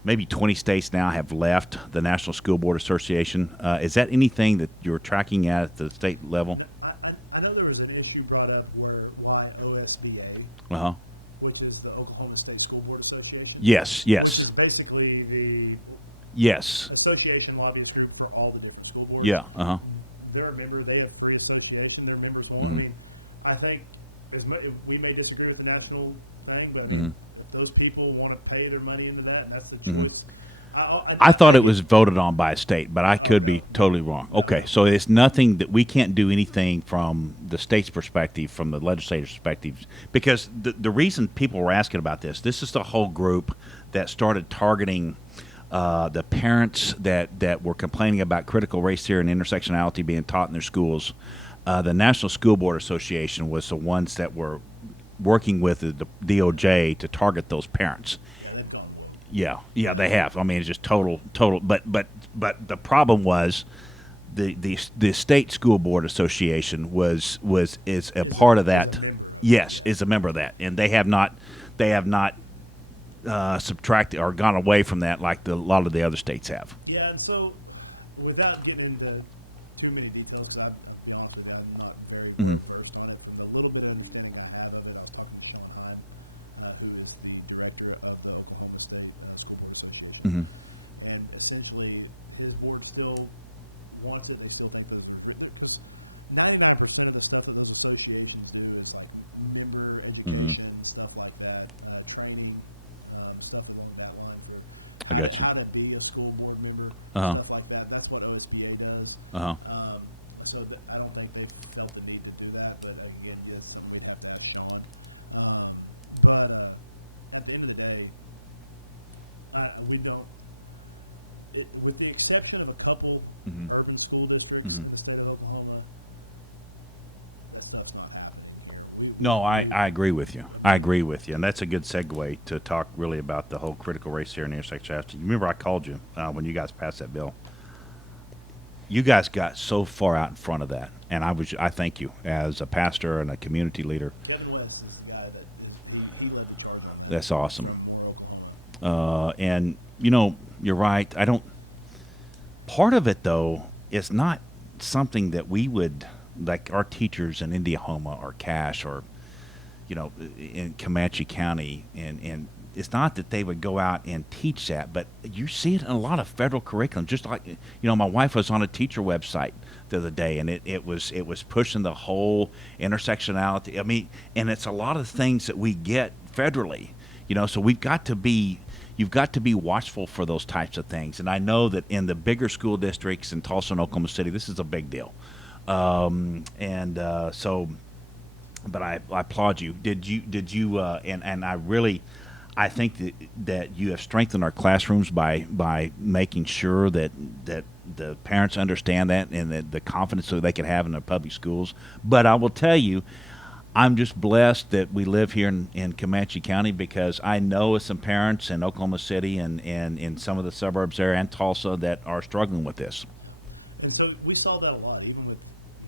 maybe 20 states now have left the National School Board Association. Is that anything that you're tracking at the state level? No, I know there was an issue brought up why OSBA, Uh-huh. which is the Oklahoma State School Board Association. Yes, yes. Which is basically the association lobbyist group for all the different school boards. Yeah, uh-huh. They're a member. They have free association. Their members want. I mean, I think we may disagree with the national thing, but I mean, if those people want to pay their money into that, and that's the choice. I thought it was voted on by a state, but I could be totally wrong. Okay, so it's nothing that we can't do anything from the state's perspective, from the legislator's perspective, because the reason people were asking about this is the whole group that started targeting the parents that were complaining about critical race theory and intersectionality being taught in their schools. The National School Board Association was the ones that were working with the DOJ to target those parents. Yeah, they've gone woke. Yeah, they have. I mean, it's just total. But the problem was the state school board association is a part of that. Is a member of yes, it. Yeah. is a member of that, and they have not subtracted or gone away from that like a lot of the other states have. Yeah, and so without getting into too many details, because I'll be honest with you, I'm not very well versed on it. From the little bit of understanding I have of it, I was talking to Sean Heim, who is the director of the Oklahoma State School Board Association, and essentially his board still wants it. They still think those are because 99% of the stuff that those associations do is like member education, stuff like that, training, stuff along that line for how to be a school board member, stuff like that. That's what OSBA does. So I don't think they felt the need to do that. But again, that's something we'd have to ask Sean. But at the end of the day, we don't. With the exception of a couple urban school districts in the state of Oklahoma, that stuff's not happening here. I agree with you. I agree with you, and that's a good segue to talk really about the whole critical race theory and intersectionality. Remember, I called you when you guys passed that bill. You guys got so far out in front of that, and I thank you as a pastor and a community leader. Kevin West is the guy that he led the charge on that. That's awesome. From Moore, Oklahoma. And you're right. Part of it though is not something that we would. Like our teachers in Indiahoma or Cache or, in Comanche County, and it's not that they would go out and teach that, but you see it in a lot of federal curriculum. Just like, my wife was on a teacher website the other day, and it was pushing the whole intersectionality. I mean, and it's a lot of things that we get federally, so you've got to be watchful for those types of things. And I know that in the bigger school districts in Tulsa and Oklahoma City, this is a big deal. But I applaud you. Did you? And I think that you have strengthened our classrooms by making sure that the parents understand that and that the confidence that they can have in their public schools. But I will tell you, I'm just blessed that we live here in Comanche County, because I know some parents in Oklahoma City and in some of the suburbs there and Tulsa that are struggling with this. Yeah. And so we saw that a lot, even with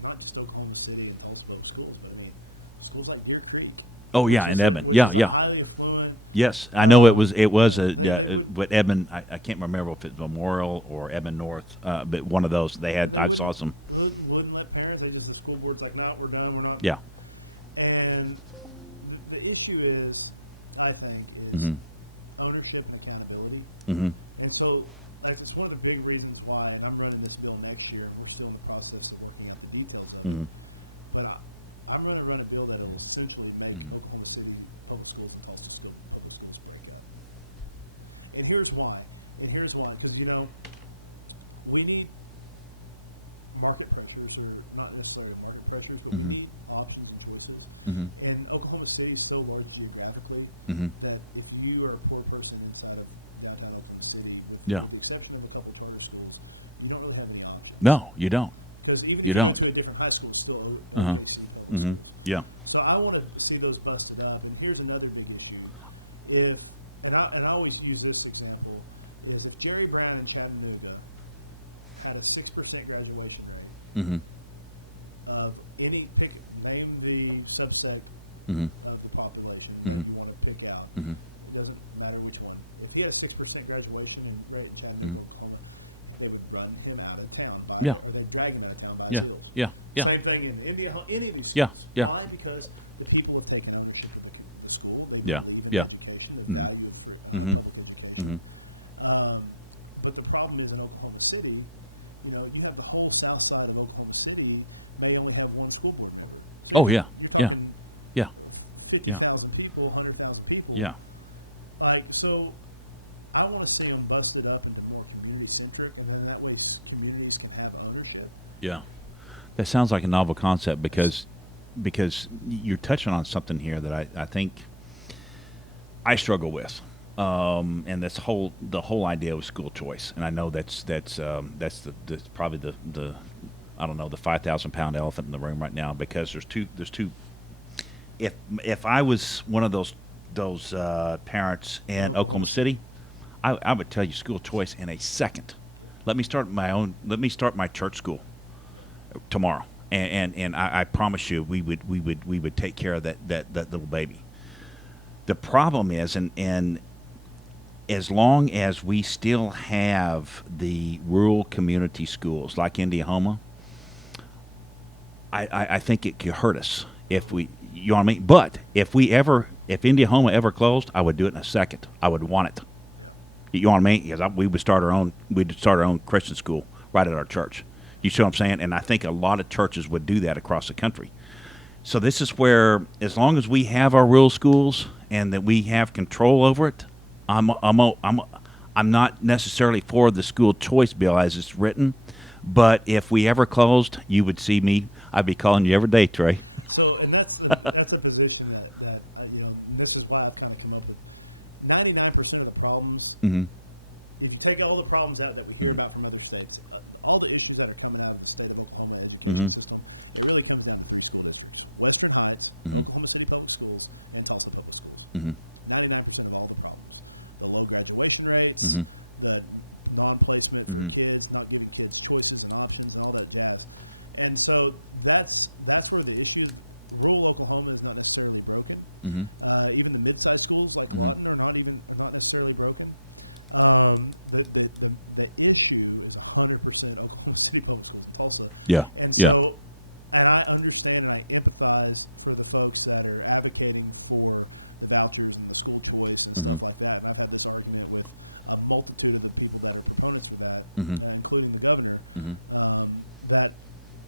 not just Oklahoma City and Tulsa public schools, but I mean schools like Deer Creek. Oh yeah, in Edmond. Which is a highly affluent. Yes, I know it was but Edmond. I can't remember if it's Memorial or Edmond North, but one of those they had. I saw some. Wouldn't let parents. The school board's like, no, we're done. We're not. Yeah. And the issue is, I think, ownership and accountability. And so. It's one of the big reasons why, and I'm running this bill next year, and we're still in the process of working out the details of it. But I'm going to run a bill that will essentially make Oklahoma City public schools and Tulsa public schools break up. And here's why. Because, we need market pressures, or not necessarily market pressures, but we need options and choices. And Oklahoma City is so large geographically that if you are a poor person inside of downtown Oklahoma City, with the exception of a couple charter schools, you don't really have any options. No, you don't. Because even if you go to a different high school, it's still OKC public schools. Yeah. So I want to see those busted up. And here's another big issue: I always use this example, is if Jerry Brown in Chattanooga had a 6% graduation rate of name the subsect of the population that you want to pick out. it doesn't matter which one. If he had a 6% graduation rate in Chattanooga, Oklahoma, they would run him out of town or they'd drag him out of town by his heels. Yeah. Same thing in India, any of these schools. Why? Because the people have taken ownership of the school. They believe in education, the value of public education. But the problem is in Oklahoma City, you have the whole south side of Oklahoma City may only have one school board member. So you're talking 50,000 people, 100,000 people. Yeah. So I want to see them busted up into more community-centric, and then that way communities can have ownership. Yeah. That sounds like a novel concept because you're touching on something here that I think I struggle with. And the whole idea of school choice, and I know that's probably the I don't know, the 5,000-pound elephant in the room right now, because there's two. If I was one of those parents in Oklahoma City, I would tell you school choice in a second. Let me start my church school tomorrow, and I promise you we would take care of that little baby. The problem is, and as long as we still have the rural community schools like Indiahoma, I think it could hurt us if we, you know what I mean? But if Indiahoma ever closed, I would do it in a second. I would want it. Yeah. You know what I mean? Because we'd start our own Christian school right at our church. You see what I'm saying? And I think a lot of churches would do that across the country. So this is where, as long as we have our rural schools and that we have control over it, I'm not necessarily for the school choice bill as it's written, but if we ever closed, you would see me. I'd be calling you every day, Trey. So, and that's a position that and this is why I've kind of come up with 99% of the problems. Mm-hmm. If you take all the problems out that we hear about from other states, all the issues that are coming out of the state of Oklahoma education system, it really comes down to 3 school districts: Western Heights, Oklahoma City Public Schools, and Tulsa Public Schools. 99% of all the problems. The low graduation rates, the non-placement for kids, not giving kids choices and options and all that jazz. And so that's where the issue is. Rural Oklahoma is not necessarily broken. Even the mid-sized schools like Lawton are not necessarily broken. The issue is 100% Oklahoma City Public Schools in Tulsa. Yeah. And so, and I understand and I empathize for the folks that are advocating for the vouchers and the school choice and stuff like that. And I've had this argument with a multitude of the people that are proponents for that, including the governor, that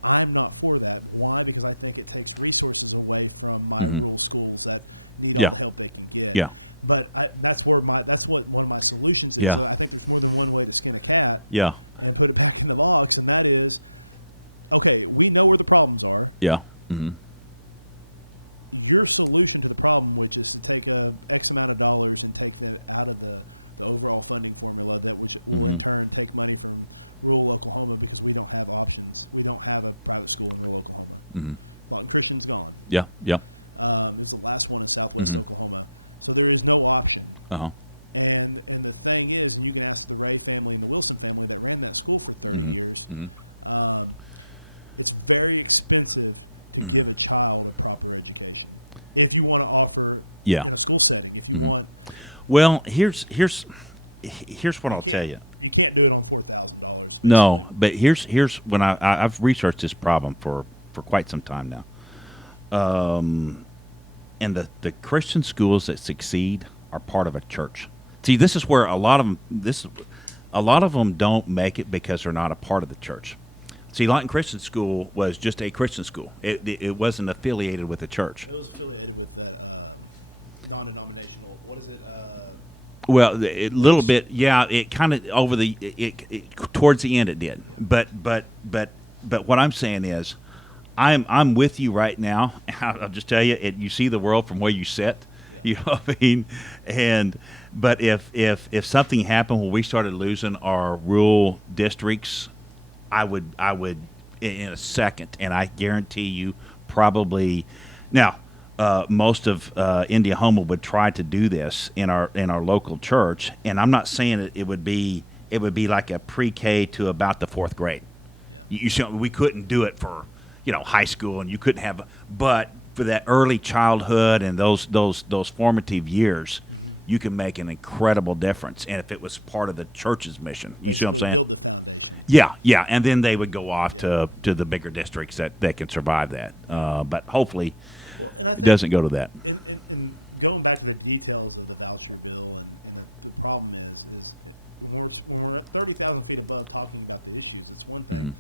I'm not for that. Why? Because I think it takes resources away from my rural schools that need all the help they can get. Yeah. But that's what one of my solutions is. Yeah. So I think there's more than one way to skin a cat. Yeah. And put it back in the box, and that is, okay, we know where the problems are. Yeah. Your solution to the problem, which is to take a X amount of dollars and take them out of the overall funding formula, which will in turn take money from rural Oklahoma, because we don't have options. We don't have a private school in rural Oklahoma. Lawton Christian's gone. Yeah, yeah. It was the last one in Southwest Oklahoma, so there is no option. And the thing is, and you can ask the Ray family and the Wilson family that ran that school for 30 years. It's very expensive to give a child a proper education if you want to offer in a school setting. If you want. Well, here's what I'll tell you. You can't do it on $4,000. No, but here's when I've researched this problem for quite some time now. And the Christian schools that succeed are part of a church. See, this is where a lot of them don't make it because they're not a part of the church. See, Lawton Christian School was just a Christian school. It wasn't affiliated with the church. It was affiliated with that. Non-denominational. What is it? Well, a little bit. Yeah, it kind of over the towards the end it did. Yeah. But what I'm saying is, I'm with you right now. I'll just tell you, you see the world from where you sit. Yeah. You know what I mean? But if something happened when we started losing our rural districts, I would in a second, and I guarantee you probably now. Most of Indiahoma would try to do this in our local church, and I'm not saying it would be like a pre-K to about the 4th grade. Yeah. We couldn't do it for high school, and you couldn't have. But for that early childhood and those formative years, you can make an incredible difference. And if it was part of the church's mission, you see what I'm Basically, saying? build the foundation. Yeah, and then they would go off to the bigger districts that can survive that. But hopefully, And I it think, doesn't go to that. and going back to the details of the voucher bill, and the problem is when we're at 30,000 feet above talking about the issues, it's one thing,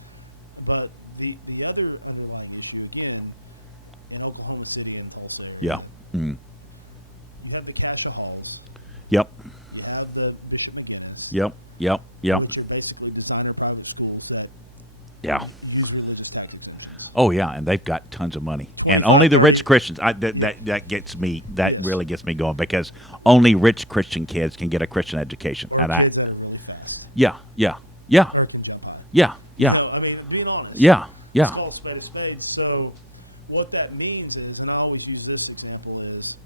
but the other underlying issue again in Oklahoma City and Tulsa area, you have the Cassia Halls, Yep, you have the Bishop McGinnis, yep. which are basically designer private schools that use religious tax exemptions. Oh yeah, and they've got tons of money. 25, and only the 30 rich Christians. That gets me. That Yes. really gets me going because only rich Christian kids can get a Christian education. Or And kids that are really fast Yeah. or can jump high. Yeah. You know, I mean, being honest. Yeah. Let's call a spade a spade. So what that means is, and I always use this example, is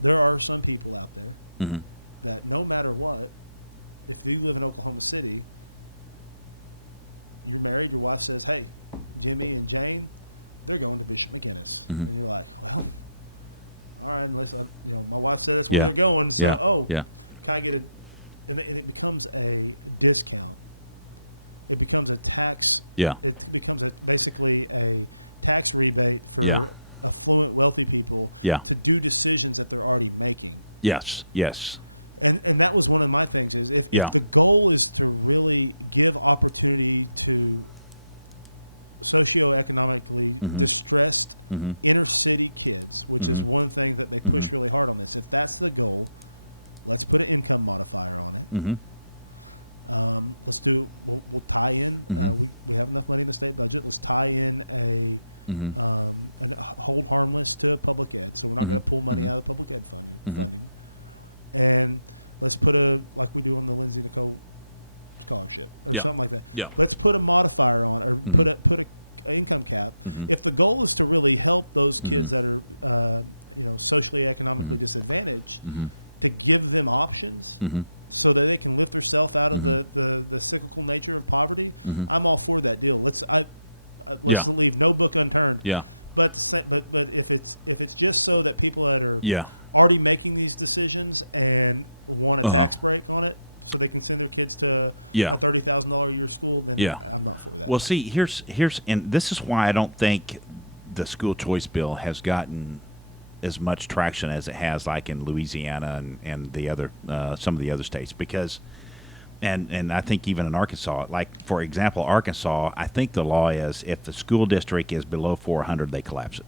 there are some people out there that no matter what, if you live in Oklahoma City, you're married, your wife says, hey, Jimmy and Jane, they're going to Bishop McGinnis. And you're like, well, all right, unless, my wife said that's where they're going. So, can I get a, and it becomes a discount. It becomes a tax. Yeah. It becomes basically a tax rebate for affluent, wealthy people to do decisions that they're already making. Yes. And that was one of my things is if the goal is to really give opportunity to socioeconomically distressed inner city kids, which is one thing that they push really hard on this. If that's the goal, let's put an income modifier on it. Let's do. We'll tie in. We have enough money in the state budget. Let's tie in a hold harmless to public ed. So we're not going to pull money out of the public ed funding. And let's put like we do on the Lindsay Nicole scholarship or something like that. Yeah. Let's put a modifier on, or put a income cap. If the goal is to really help those kids that are socially economically disadvantaged, to give them options so that they can lift themselves out of the cyclical nature of poverty, I'm all for that deal. Let's leave no book unturned. Yeah. But if it's just so that people that are Yeah. already making these decisions and want a tax break on it so they can send their kids to a $30,000 a year school, then I'm not for that. Well, see, here's and this is why I don't think the school choice bill has gotten as much traction as it has, like in Louisiana and the other some of the other states, because and I think even in Arkansas, like for example, Arkansas, I think the law is if the school district is below 400, they collapse it.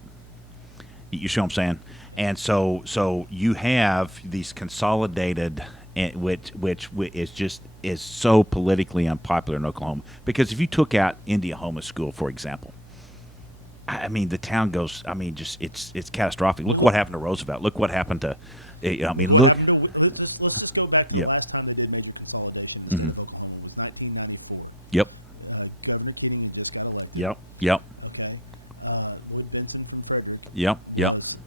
You see what I'm saying? And so you have these consolidated, which is so politically unpopular in Oklahoma. Because if you took out Indiahoma School, for example, I mean the town goes. I mean, just it's catastrophic. Look what happened to Roosevelt. Look what happened to. Happened to. Let's just go back to the last time they did major consolidation in the state of Oklahoma was 1994. Yep. Governor Keating had just got elected. Yep. Okay. Lloyd Benson from Frederick. Was.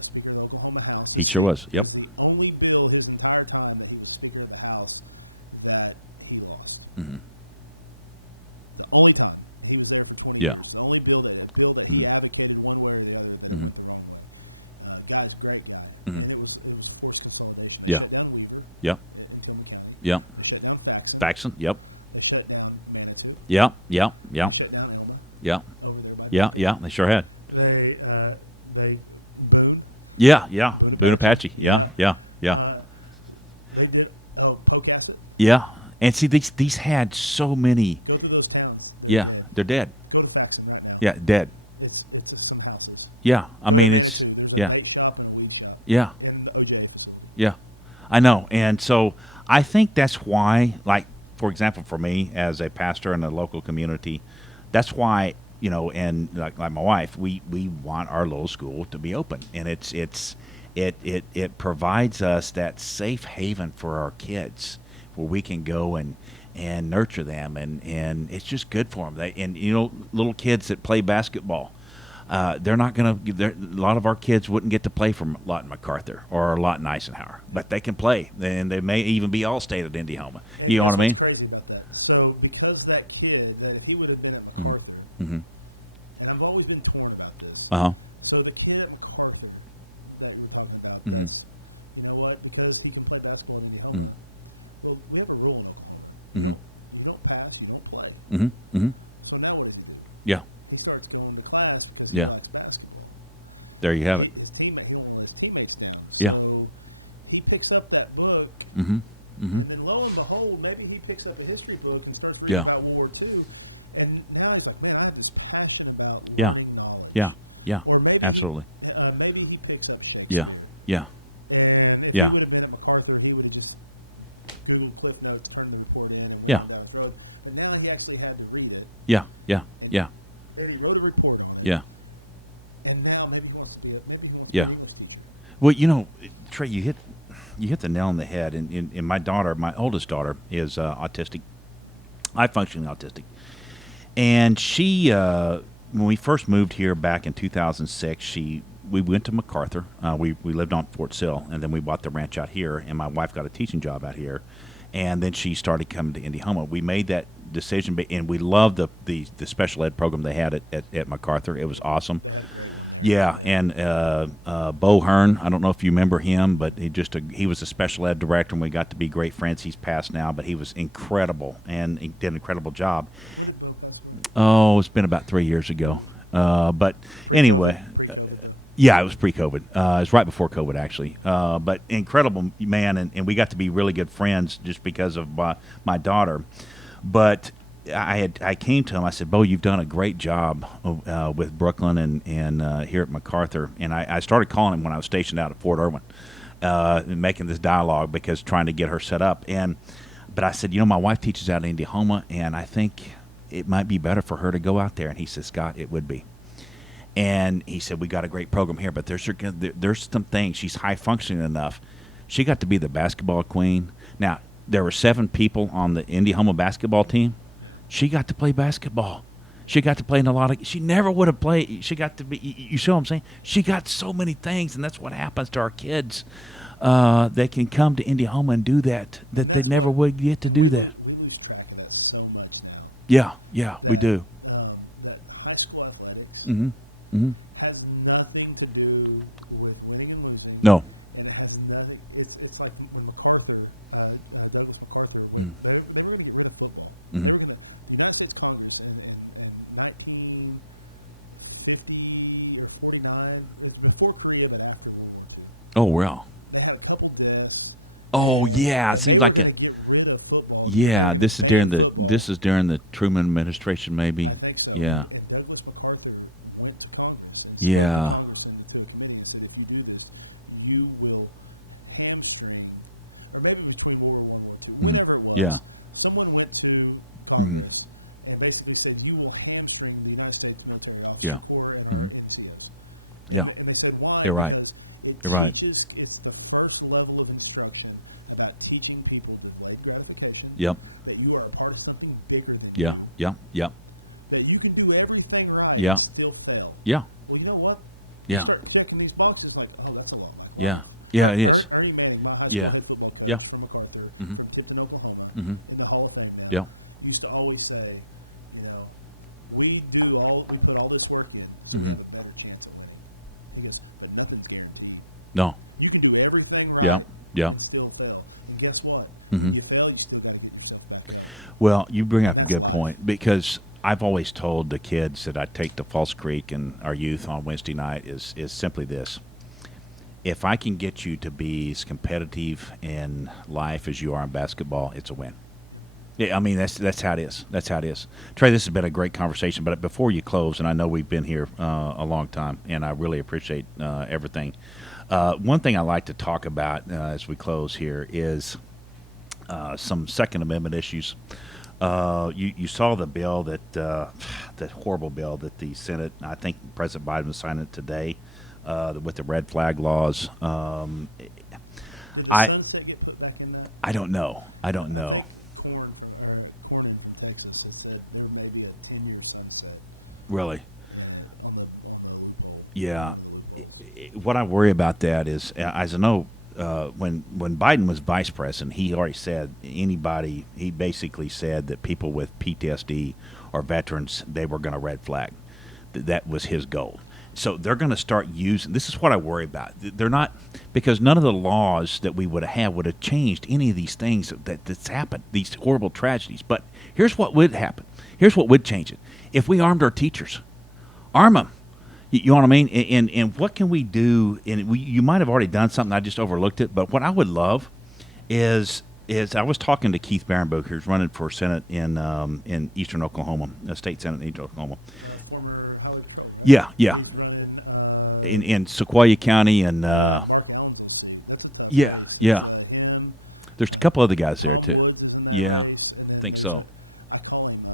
Speaker of the Oklahoma House. He sure was. Yep. Is the only bill his entire time that he was Speaker of the House that he lost. The only time he was there for 20 years. The only bill that he advocated one way or the other that it went the wrong way. Guy's a great guy, and it was forced consolidation. They shut down Weaver. In Tillman County. They shut down Faxon. They shut down Manitou. They shut down Elma. Over there by Duncan. They sure had. They Boone. Boone Apache. They did Pocasset. And see, these had so many. Go through those towns. They're dead. They're dead. Go to Faxon right now. Dead. It's some houses. I Go mean, to Manitou. There's a bait shop and a weed shop. In the OJA facility. I know. And so I think that's why, like, for example, for me as a pastor in a local community, that's why, and like my wife, we want our little school to be open. And it provides us that safe haven for our kids where we can go and nurture them, and it's just good for them. Little kids that play basketball, they're not going to. A lot of our kids wouldn't get to play for Lawton MacArthur or Lawton Eisenhower, but they can play, and they may even be all-state at Indiahoma. And you know guess what I mean? What's crazy about that? So because that kid, that if he would have been at MacArthur, and I've always been torn about this. So the kid at MacArthur that you were talking about, that's, you know what, because he can play basketball at Indiana. Well, we have a rule in Oklahoma. You don't pass, you don't play. So now what does he do? Yeah. He starts going to class because he likes basketball. There you have it. His teammate, he don't want to let his teammates down. So he picks up that book, and then lo and behold, maybe he picks up a history book and starts reading about World War II. And now he's like, man, I have this passion about learning knowledge. Or maybe he picks up Shakespeare. And if he would have been at MacArthur, he would have just Googled Cliff Notes, turned the report in, and went on down his road. But now he actually had to read it. And he wrote a report on it. And now maybe he wants to be an English teacher. Well, you know, Trey, you hit the nail on the head. And my daughter, my oldest daughter, is autistic, high functioning autistic, and she when we first moved here back in 2006, we went to MacArthur. We lived on Fort Sill, and then we bought the ranch out here, and my wife got a teaching job out here, and then she started coming to Indiana. We made that decision, and we loved the special ed program they had at MacArthur. It was awesome. They had a great one there. And Bo Hearn, I don't know if you remember him, but he was a special ed director, and we got to be great friends. He's passed now, but he was incredible, and he did an incredible job. When did Bo pass away? Oh, it's been about 3 years ago. But anyway. Pre-COVID, though. Yeah, it was pre-COVID. It was right before COVID, actually. But incredible man, and we got to be really good friends just because of my daughter. But I came to him. I said, Bo, you've done a great job with Brooklyn and here at MacArthur. And I started calling him when I was stationed out at Fort Irwin, making this dialogue because trying to get her set up. But I said, my wife teaches out in Indiana, and I think it might be better for her to go out there. And he said, Scott, it would be. And he said, we got a great program here, but there's some things. She's high functioning enough. She got to be the basketball queen. Now, there were 7 people on the Indiana basketball team. She got to play basketball. She got to play in a lot of – she never would have played. She got to be – you see what I'm saying? She got so many things, and that's what happens to our kids. They can come to Indiana and do that they never would get to do that. We lose track of that so much now. Yeah, we do. That high school athletics has nothing to do with winning and losing. No. And it has nothing. It's like when MacArthur, Douglas MacArthur, went. They were going to get rid of football. They were going to. The United States Congress in 1950 or 49. It's before Korea, but after World War II. Oh wow! They had a couple deaths. Oh yeah, and they were going to get rid of football. Yeah, this is during football. This is during the Truman administration, maybe. I think so. Yeah. And Douglas MacArthur went to Congress and spoke to Congress and to a committee and said, if you do this, you will hamstring, or maybe between World War I and World War II, whenever it was, someone went to Congress and basically said, you will hamstring the United States Military Officer Corps and our NCOs. And they said, why? Because it teaches, it's the first level of instruction about teaching people delayed gratification, that you are a part of something bigger than you, that you can do everything right and still fail. Well, you know what? You start checking these boxes like, oh, that's a lot like life. Ernie Manning, my high school head football coach from MacArthur, from Tipton, Oklahoma, in the Hall of Fame now, used to always say, we put all this work in so we have a better chance at winning. He goes, but nothing's guaranteed. No. You can do everything right and still fail. And guess what? When you fail, you still got to get yourself back up. Well, you bring up a good point, because I've always told the kids that I take to False Creek and our youth on Wednesday night is simply this. If I can get you to be as competitive in life as you are in basketball, it's a win. Yeah, I mean, that's how it is. That's how it is. Trey, this has been a great conversation, but before you close, and I know we've been here a long time, and I really appreciate everything. One thing I like to talk about as we close here is some Second Amendment issues. You saw the bill that horrible bill that the Senate, I think President Biden signed it today, with the red flag laws. Did the sunset get put back in that? I don't know. I think Cornyn from Texas had said there may be a 10-year sunset. Really? In it, on the loophole. Yeah. One of the loopholes. What I worry about that is, as I know, when Biden was vice president, he already said he basically said that people with PTSD or veterans, they were going to red flag. that was his goal. So they're going to start using. This is what I worry about. They're not, because none of the laws that we would have changed any of these things that's happened, these horrible tragedies. But here's what would happen. Here's what would change it. If we armed our teachers, arm them. You know what I mean? And what can we do? And you might have already done something. I just overlooked it. But what I would love is I was talking to Keith Barenbook, who's running for Senate in Eastern Oklahoma, state Senate in Eastern Oklahoma. Former Highway Patrol, right? Yeah. He's running in Sequoia County and Mark Allen's seat. That's a tough Yeah, race. yeah. It's him. There's a couple other guys Tom there too. Woods is in that Yeah, race, and then think there's so. I call him.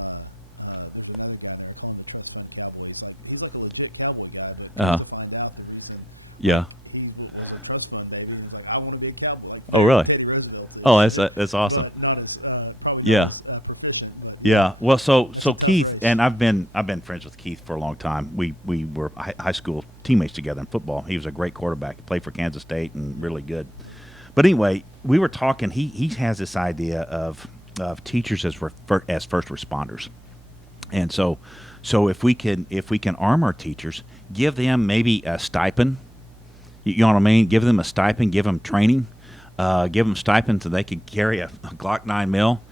There's another guy there. I call him the Trust Fund Cowboy. He's like a legit cowboy guy, but comes to find out the reason. Yeah. He was a trust fund baby, and he's like, I want to be a cowboy, like Oh, really? Teddy Roosevelt is. Oh, that's awesome. But not as probably not Yeah. as proficient. But Yeah. Well, so That's a tough Keith race. and I've been friends with Keith for a long time. We were high school teammates together in football. He was a great quarterback. He played for Kansas State and really good. But anyway, we were talking. He has this idea of teachers as first responders, and so if we can arm our teachers, give them maybe a stipend. You know what I mean? Give them a stipend. Give them training. Give them stipends so they could carry a Glock 9 mil,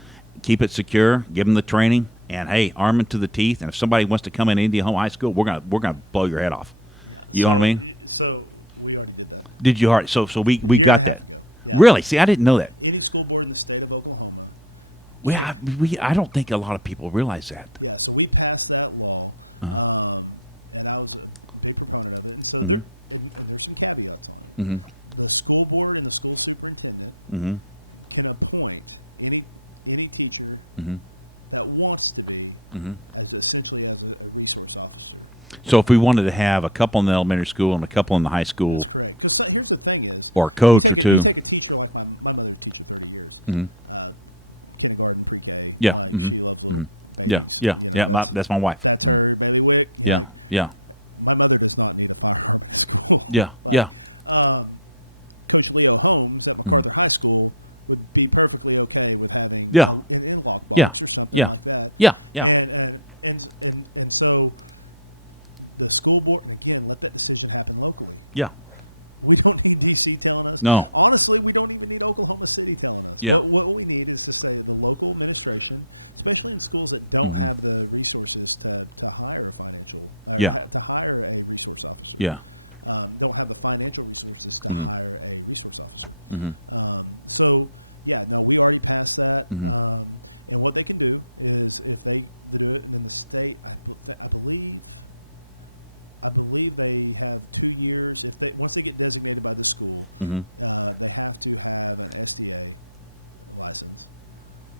keep it secure. Give them the training, and hey, arm them to the teeth. And if somebody wants to come in Indiana High School, we're gonna blow your head off. yeah. You know what I mean? So we already did that. Did you already? So we a year got and a half that. ago. Yeah. Really? See, I didn't know that. Any school board in the state of Oklahoma. I don't think a lot of people realize that. Yeah, so we passed that law, Uh-huh. and I was a big proponent of it. And so there, and there's some caveats on it. Mhm. The school board and the school superintendent Mm-hmm. can appoint any teacher Mm-hmm. that wants to be Mm-hmm. as essentially as a resource officer. So if we wanted to have a couple in the elementary school and a couple in the high school, That's correct. Because here's the thing: is Or a coach you take or a, two. you take a teacher like my mother's teacher 30 years, Mhm. kindergarten, pre-K. Yeah, like mhm, she loves little mhm. babies. Yeah, you know, yeah. That's my wife. that's her bailiwick. You know, yeah, like, yeah, my mother does not need a firearm in school. yeah, Like, yeah. Coach Leo Holmes at MacArthur High School would be perfectly okay with having Yeah. an in-lock box Yeah. or something Yeah. like that. Yeah, yeah. And so the school board, and again, let that decision happen locally. Yeah. We don't need DC telling us. No. Honestly, we don't even need Oklahoma City telling us. Yeah. What we need is to say the local administration, especially in schools that don't Mhm. have the resources to hire a financial or Yeah. to hire a resource officer. Yeah. Don't have the financial resources to Mhm. hire a resource officer. Mhm. So, yeah, no, we already passed that. Mhm. And what they can do is if they do it, and then the state, I believe they have 2 years. If they once they get designated by the school, Mhm. they have to have an SDA license,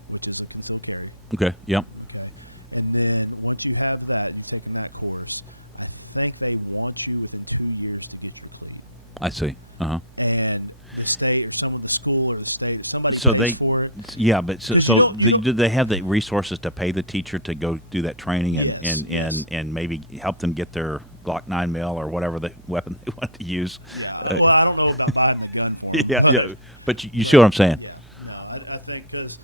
which is a concealed carry. Okay. Yep. Okay, and then once you have that, you've taken that course. I think they want you within 2 years to get your cleat. I see. Uh-huh. And the state or someone, the school or the state, somebody So pays they- for it. Yeah, but 'Cause you don't- do they have the resources to pay the teacher to go do that training and Yes, yes. and maybe help them get their Glock 9 mil or whatever the weapon they want to use? Yeah, well, I don't know about buying the gun for them, Yeah, but, yeah. But you see what I'm saying? Yeah, no, I think because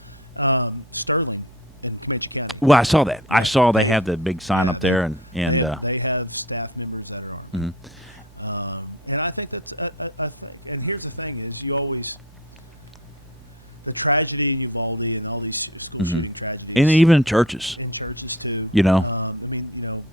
Sterling in Comanche County. Well, I saw that. I Yeah, saw they they- have the big sign yeah, up there, they have staff members that are armed. Mhm. And I think that's I think. And here's the thing: is you always the tragedy in Uvalde and all these school Mhm. shooting tragedies, and even in churches. in churches too. You know. I mean, you know,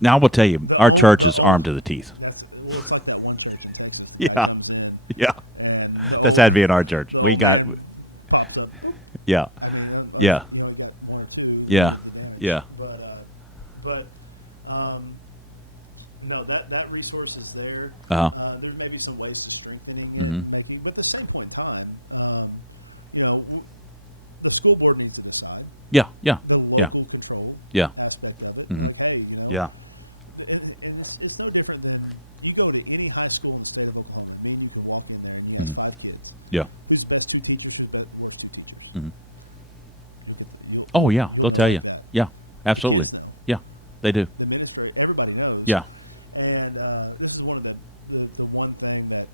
Now I will tell you, The our ol- church the is ol- armed to the teeth. it's like that one church in Texas. The guy Yeah. comes in, Yeah, and the that's old, had to be in our church. the We old got- man pops up. Boop. Yeah, I mean, Yeah. you know, he got one or two. That Yeah. did the damage. Yeah. But no, that resource is there. Uh-huh. There's maybe some ways to strengthening it, Mhm. and making. But at the same point in time, you know, the school board needs to decide yeah, yeah. the local control Yeah. aspect of it. Mhm. Like, hey, you know, Yeah. and it's no different than you go to any high school in the state of Oklahoma. I mean, you can walk in there and you ask Mhm. 5 kids, Yeah. who's the best 2 teachers, who's the worst 2 teachers. Mhm. You'll get you'll Oh yeah, you'll they'll know tell like you that. Yeah, absolutely. The kids know. Yeah, they do. The administrator, everybody knows. Yeah. And this is one of the one thing that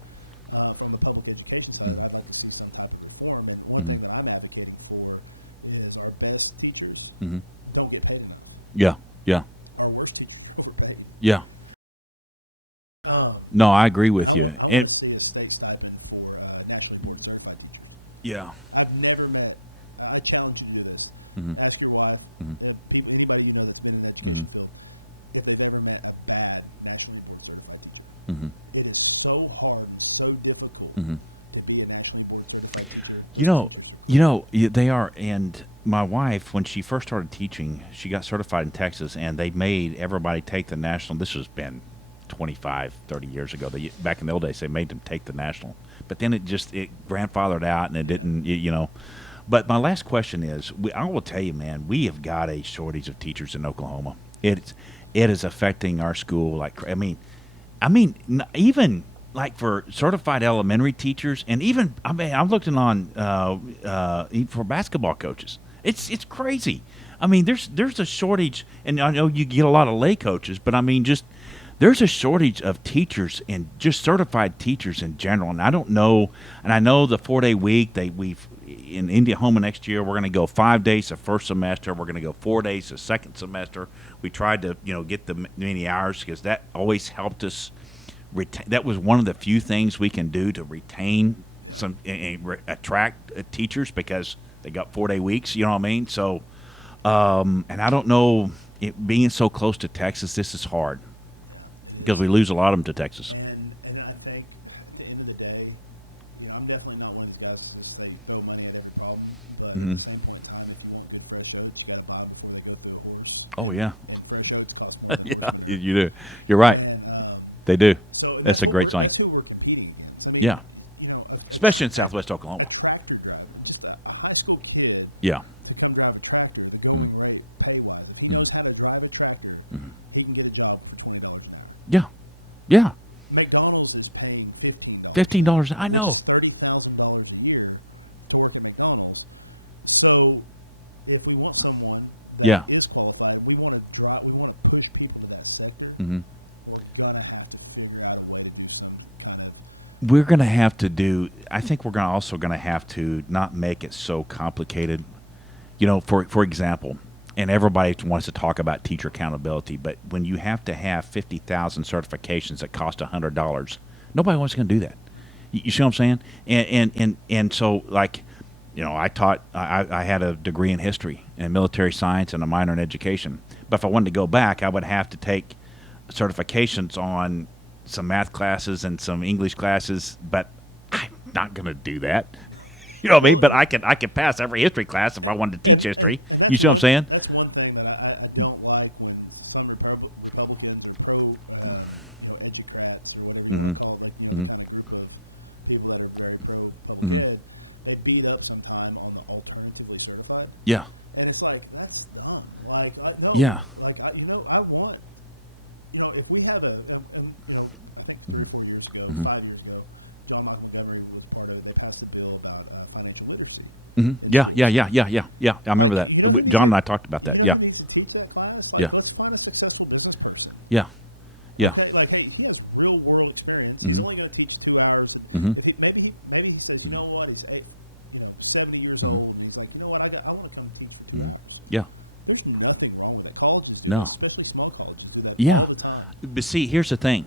from the public education side, I'd like to see some type of reform. And one thing that I'm advocating for is our best teachers Mm-hmm. don't get paid enough. Yeah. Yeah. Our worst teachers are overpaid. Yeah. No, I agree with you. I want to see a state stipend for nationally board certified teachers. Yeah. I've never met. I challenge you to do this. Mhm. Ask your wife, Mhm. people, anybody you know that's been in the education Mhm. field, if they've ever met a bad nationally board certified teacher. Mm-hmm. It is so hard and so difficult Mm-hmm. to be a nationally board certified teacher. Those teachers are great. They are. And my wife, when she first started teaching, she got certified in Texas, and they made everybody take the national. This has been 25, 30 years ago. Back in the old days, they made them take the national. But then it grandfathered out, and it Yeah. didn't, But my last question is, I will tell you, man, we have got a shortage of teachers in Oklahoma. It is affecting our school even like for certified elementary teachers, and even I'm looking on for basketball coaches. It's crazy. I mean, there's a shortage, and I know you get a lot of lay coaches, but I mean, just there's a shortage of teachers and just certified teachers in general. And I don't know, and I know the 4-day week we've in Indiana next year, we're going to go 5 days the first semester. We're going to go 4 days the second semester. We tried to, get the many hours because that always helped us retain. That was one of the few things we can do to retain some attract teachers because they got 4-day weeks. You know what I mean? So, and I don't know, being so close to Texas, this is hard. Yeah, it is. Because we lose a lot of them to Texas. And I think at the end of the day, I'm definitely not one of these guys to just say throw money at every problem. But at the same point in time, if you want good fresh oats, you got to buy them before they go through a horse. Oh, yeah. And fresh oats cost more than horse manure. You do. You're right. And they do. So and That's a great sign. that's who we're competing against. I mean, Yeah. especially in Southwest Oklahoma. A tractor driver, just a high school kid. Yeah. To come drive a tractor, the going rate pay wise, if he knows how to drive a tractor, he can get a job for $20 an hour. Yeah. Yeah. McDonald's is paying $15. $15, I know. Which is $30,000 a year to work at McDonald's. So, if we want someone that is qualified, and we want to push people to that sector, we're gonna have to figure out a way to do some kind of. We're gonna have to do. I think we're also gonna have to not make it so complicated. For example. And everybody wants to talk about teacher accountability, but when you have to have 50,000 certifications that cost $100, nobody wants to do that. You see what I'm saying? And so, like, I taught. I had a degree in history and military science and a minor in education. But if I wanted to go back, I would have to take certifications on some math classes and some English classes. But I'm not going to do that. You know what I mean? But I could pass every history class if I wanted to teach history. And that's you see what I'm saying? That's one thing that I don't like when some Republicans or pro, educrats or whatever you want to call it, like, the kind of group of people that are very pro public ed, they beat up sometime on the alternatively certified. Yeah. And it's like, that's dumb. Like, I want, if we have I think 3 or 4 years ago, 5 years ago, John Michael Montgomery was part of it. They passed a bill about financial literacy in schools. Yeah. I remember that. John and I talked about that. Who needs to teach that class? Like, let's find a successful business person. Yeah. Okay. Like, hey, he has real world experience. He's only going to teach 2 hours. If he maybe he says, you know what, he's 70 years old, and he's like, you know what, I want to come teach for 2 hours. Yeah. There's nothing wrong with that. Colleges do that, especially small colleges do that all the time. But see, here's the thing.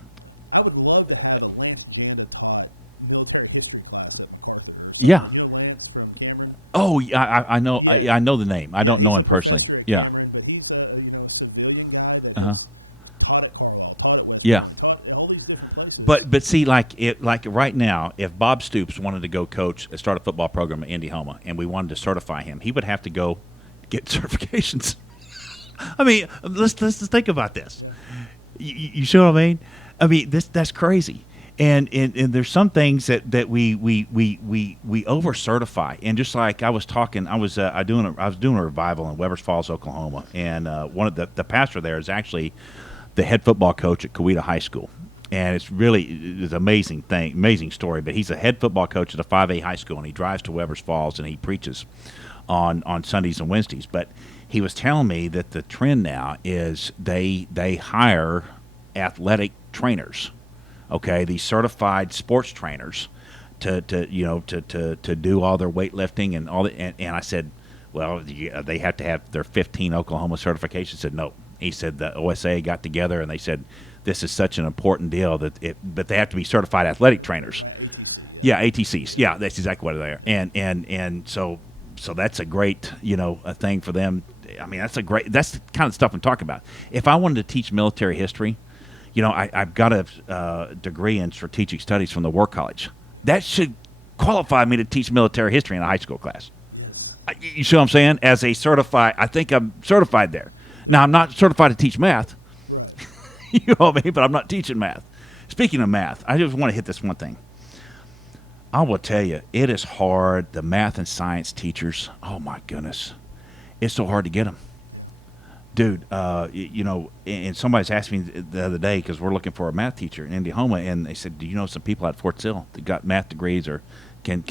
I would love to have a Lance Janda taught military history class at MacArthur or something. Yeah. Lance from Cameron. Oh, I know. Yeah. I know the name. I don't know he's him a professor personally. at Cameron, but he's a civilian guy that has taught at Carlisle, taught at West Point, taught at all these different places. But see, like right now, if Bob Stoops wanted to go start a football program at Indiana, and we wanted to certify him, he would have to go get certifications. I mean, let's think about this. Yeah. You see what I mean? I mean, that's crazy. And there's some things that we over certify. And just like I was talking, I was doing a revival in Webbers Falls, Oklahoma, and one of the pastor there is actually the head football coach at Coweta High School, and it's an amazing story. But he's a head football coach at a 5A high school, and he drives to Webbers Falls and he preaches on Sundays and Wednesdays. But he was telling me that the trend now is they hire athletic trainers. Okay, these certified sports trainers to do all their weightlifting and all that. And I said, well, they have to have their 15 Oklahoma certifications. Said no. He said the OSA got together and they said this is such an important deal but they have to be certified athletic trainers. Right, ATC. Yeah, ATCs. Yeah, that's exactly what they are. Yeah. And so that's a great a thing for them. I mean, that's the kind of stuff I'm talking about. If I wanted to teach military history, I've got a degree in strategic studies from the War College. Yeah. That should qualify me to teach military history in a high school class. Yes. You see what I'm saying? As a certified, I think I'm certified there. Now, I'm not certified to teach math. Right. You know what I mean? But I'm not teaching math. Speaking of math, I just want to hit this one thing. I will tell you, it is hard. The math and science teachers, oh, my goodness. It's so hard to get them. Yeah. Dude, and somebody's asked me the other day because we're looking for a math teacher in Indiana, and they said, do you know some people at Fort Sill that got math degrees or can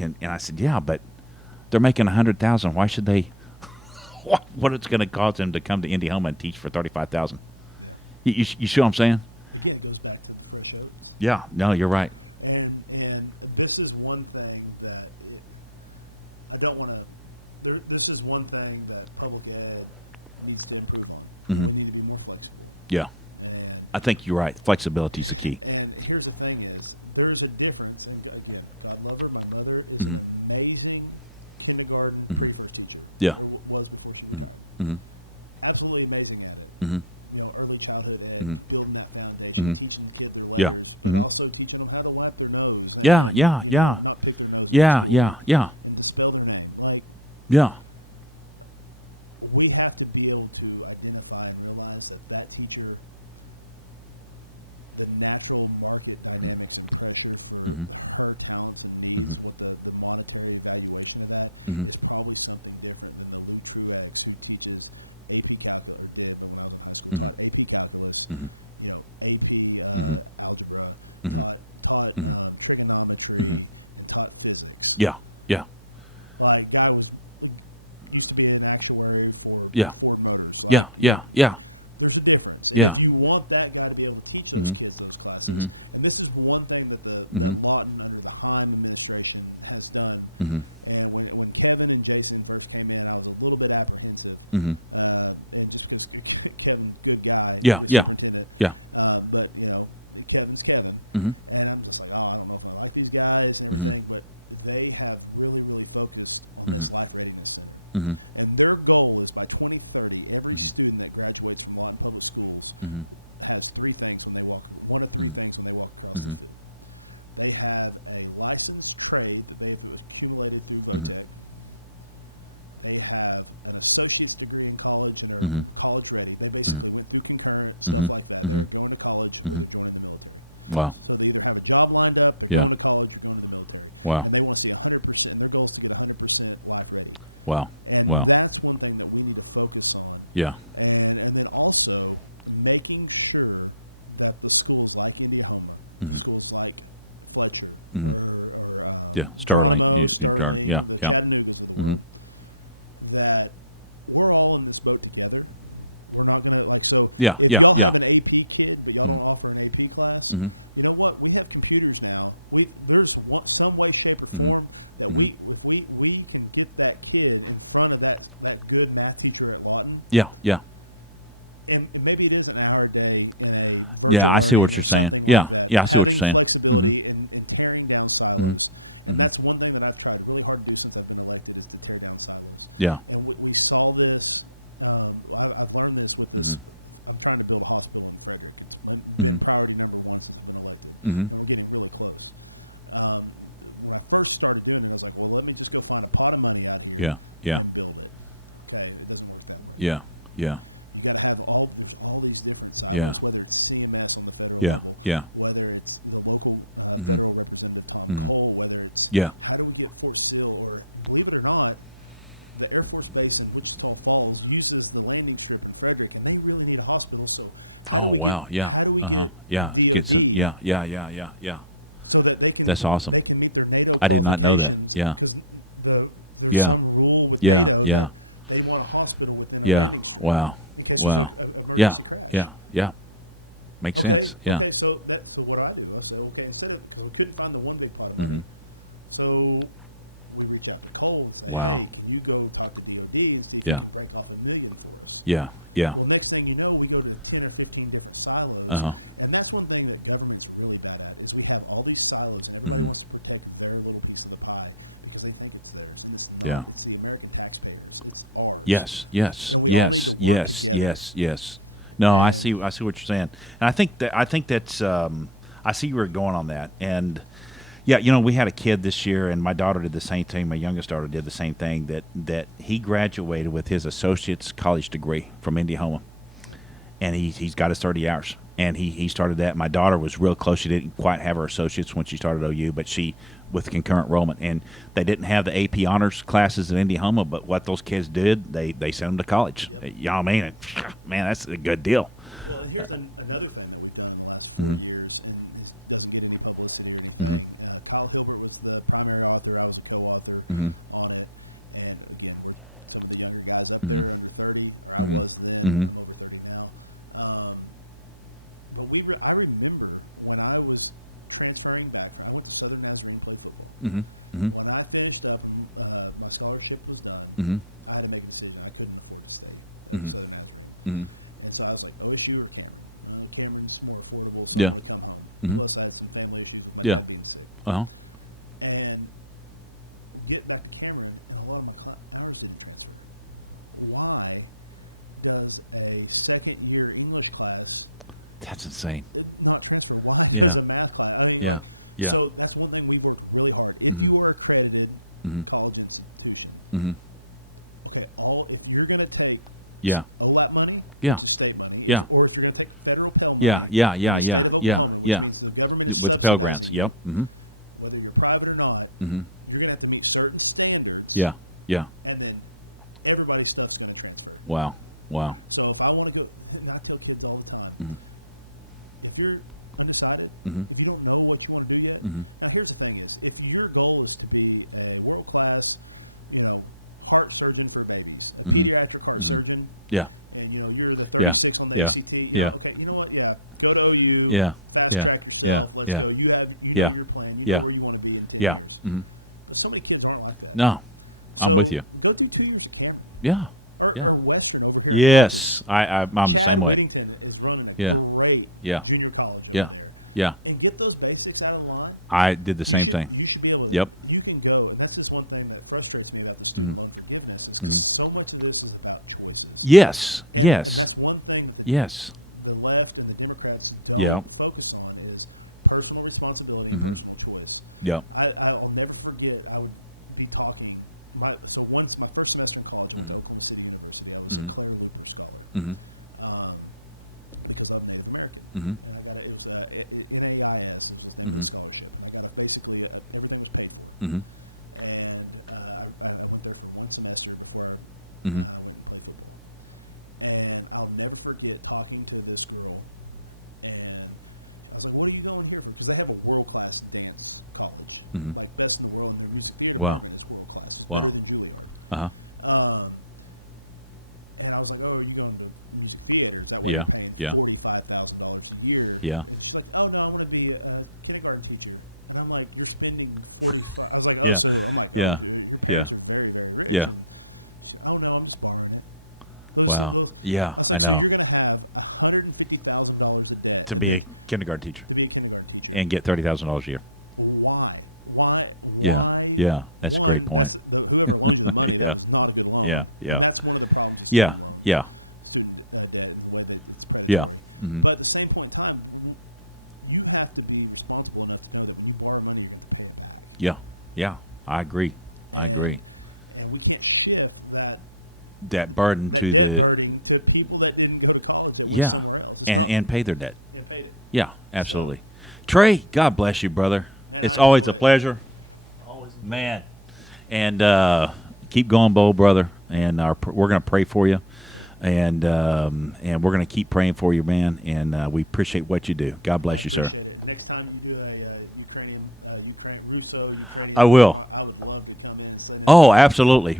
and I said, yeah, but they're making $100,000. Why should they? What it's going to cost them to come to Indiana and teach for $35,000? Yeah. You see what I'm saying? Again, it goes back to the fresh oats. Yeah. No, you're right. And this is one thing that I don't want to. This is one thing that public ed needs to improve on. Mm-hmm. We need to be more flexible. Yeah. And I think you're right. Flexibility is the key. And here's the thing: is there's a difference. And again, God love her. My mother is an amazing kindergarten pre-first teacher. Yeah. Or was before she retired. Mm-hmm. Absolutely amazing at it. Mm-hmm. Early childhood ed, building that foundation, teaching the kid their letters, but Mm-hmm. also teaching them how to wipe their nose and not pick their nose in school. And to spell their name. We have to be able to identify and realize that teacher, the natural market dynamics and pressure for her talents and needs, what the monetary evaluation of that is probably something different than the Lou Truex who teaches AP calculus, or did, but when I was in high school, taught AP calculus, AP algebra, taught trigonometry, and taught physics. Yeah. Like, guy used to be an actuary for Ford Motors. There's a difference. And if you want that guy to be able to teach those kids those classes, and this is one thing that that Lawton under the Heim administration has done. And when Kevin and Jason first came in, I was a little bit apprehensive. And just because Kevin, good guy, the superintendent. But, Kevin's Kevin. And I'm just like, I don't know if I like these guys and everything. But they have really, really focused on this Life Readiness Center. And their goal is by 2030, every student that graduates from Lawton Public Schools has one of three things when they walk across the field. They have a licensed trade that they have accumulated through VOTEC. They have an associate's degree in college and are college ready. They basically went through concurrent, stuff like that. They're going to college or they're joining the military. Wow. So they either have a job lined up, they're going to college, or going to the military. Wow. And they want to see 100%, and their goal is to get 100% life ready. Wow. And that's one thing that we need to focus on. Yeah. And then also making sure that the schools like Indiana, the schools like Fletcher or Geronimo, Sterling, the Chattanoogas of the world, that we're all in this boat together. We're not going to, if y'all have an AP kid, but y'all don't offer an AP class, you know what? We have computers now. There's some way, shape, or form that if we can get that kid in front of that good math teacher at Lawton. And maybe it is an hour a day in a virtual learning or something like that. Having flexibility and tearing down silos. And that's one thing that I've tried really hard to do since I've been elected is to tear down silos. And we saw this. I've learned this with this. I'm trying to build a hospital in Frederick. It's been priority number one since I've been elected, and we're getting really close. When I first started doing it, I was like, well, let me just go find a pot of money out here and build it. Okay, it doesn't work that way. You got to have there's all these different silos, whether it's CMS on the federal level, whether it's the local federal representative, Tom Cole, whether it's how do we get Fort Sill, or believe it or not, the Air Force Base in Wichita Falls uses the landing strip in Frederick, and they really need a hospital. So how do we get DOD? So that they can they can meet their NATO qualifications. Because there's some rule with NATO that they want a hospital within a landing strip. In case there's an emergency crash. Makes sense. Okay. So what do? I say, okay, instead of, because we couldn't find the one big pot of money, so we reach out to Cole and say, Wow. hey, can you go talk to DOD and see if Yeah. you can break off $1 million for us? Yeah. Yeah. Well, next thing you know, we go to 10 or 15 different silos. Uh-huh. And that's one thing that government's really bad at is we have all these silos and everybody Mhm. wants to protect their little piece of the pie because they think it's theirs. And it's not. Yeah. It's the American taxpayers. It's ours. Yes. Yes. And we all yes, need to work yes, together. Yes. Yes. No, I And- see. I see what you're saying, and I think that's. I see where you're going on that, and yeah, we had a kid this year, and my daughter did the same thing. My youngest daughter did the same thing. That he graduated with his associate's college degree from Indiana, and he's got his 30 hours, and he started that. My daughter was real close. She didn't quite have her associates when she started OU, but she with concurrent enrollment, and they didn't have the AP honors classes at Indiana. But what those kids did, they sent them to college. Yep. You know what I mean? And, man, that's a good deal. Well, and here's another thing that we've done in the last 4 Mhm. years, and it doesn't get any publicity or anything. Kyle Hilbert was the primary author. I was a co-author Mhm. on it. And again, we're some of the younger guys up there under 30, or I Mhm. was then. Mhm. I'm over 30 now. But I remember when I was transferring back I went to Southern Nazarene, played football. Mm-hmm. Mm-hmm. When I finished up and my scholarship was done, Mm-hmm. I had to make a decision. I couldn't afford to stay at Mhm. Southern Nazarene. Mm-hmm. And so I was like, OSU or Cameron? Cameron's more affordable, so Yeah. I'm going to come home. Mhm. Plus, I had some family issues with my Yeah. dad being sick. Uh-huh. And get back to Cameron, and a lot of my hours didn't transfer. Why does a second-year English class That's insane. not transfer? Why does Yeah. a math class? I mean, Yeah. like, Yeah. so that's one thing we've worked really hard. If Mhm. you are accredited Mhm. college institution, Mm-hmm. okay, if you're going to take Yeah. OLAP money, Yeah. which is state money, Yeah. or if you're going to take federal Pell money Yeah. in the state of Oklahoma, yeah, which yeah. means the government is With Pell Grants, subsidizing you, Yep. Mm-hmm. whether you're private or not, Mm-hmm. you're going to have to meet certain standards, Yeah. Yeah. and then everybody's stuff's going to transfer. Wow. Wow. So if I want to go, and I tell kids all the time, Mhm. if you're undecided, Mhm. if you don't know what you want to do yet, Mhm. now here's the thing is, if your goal is to be a world-class, heart surgeon for babies, a Mhm. pediatric heart Mhm. surgeon, Yeah. and you're the 36 on the Yeah. ACT, Yeah. okay, you know what? Yeah, go to OU, Yeah. fast Yeah. track yourself, Yeah. let's Yeah. go. You know Yeah. your plan, you know Yeah. where you want to be in 10 Yeah. years. Mm-hmm. But so many kids aren't like that. No. So I'm with you. go do 2 years at Cameron Yeah. or, Yeah. or Western over here. In Yes. Altus. I'm the Chad same way. Whittington is running a Yeah. great Yeah. junior college over Yeah. there, Yeah. and get those basics out of the line. I did the You same should thing. you should be able to. Yep. You can go, and that's just one thing that frustrates me about the student Mhm. loan forgiveness is because Mhm. so much of this is about choices. Yes. And, yes. and that's one thing that yes. the left and the Democrats don't Yeah. focus on is personal responsibility and Mhm. personal choice. Yeah. I'll never forget. I would be talking. Once my first semester in college, I went to Oklahoma City University. I was a Mhm. Claire Looper scholar Mm-hmm. because I'm Native American, Mhm. and I got it was NAIS was the name of the Mhm. scholarship, and I got basically everything was paid for. Mm-hmm. And I went there for one semester before Mhm. I went and played football. And I'll never forget talking to this girl, and I was like, "What are you going here for?" Because they have a world-class dance college, Mhm. like best in the world, and their music theater Wow. department is world-class. It's Wow. better than Juilliard. Uh-huh. And I was like, "Oh, are you going to music theater? Is that why Yeah, you're paying yeah. $45,000 a year?" Yeah. And she's like, "Oh no, I want to be a kindergarten teacher." And I'm like, "You're spending 45." I was like, "Oh, Yeah. so I'm like, oh, Yeah. your parents Yeah. are very, very rich." Yeah. And she, "Oh no, I'm just borrowing it." Those, Wow. Yeah, I was like, I "So know. you're going to have $150,000 of debt to and be then- a kindergarten teacher to be a kindergarten teacher? and get $30,000 a year. Why? Why? Yeah, that's a great one, point. that's whoever loaned you the money. That Yeah. was not a good loan. Yeah, yeah. And that's one of the problems with Yeah. student loan. Yeah. Student debt and the way that it's predatory. Mhm. But at the same point in time, you have to be responsible enough to know that when you borrow money, you're going to pay it back. Yeah. Yeah. I agree. I agree. And we can't shift that That burden to debt the, burden to people that didn't go to college that went Yeah. somewhere else. It's and, not and pay their debt. and paid it. Yeah, absolutely. Trey, God bless you, brother. Man, it's I always enjoy a it. pleasure. Always Man. And keep going, bold, brother. And we're going to pray for you. And we're going to keep praying for you, man. And we appreciate what you do. God bless I you, sir. appreciate it. Next time you do a Ukrainian Russo-Ukrainian, I will. I would love to come in and sit in. Oh, absolutely.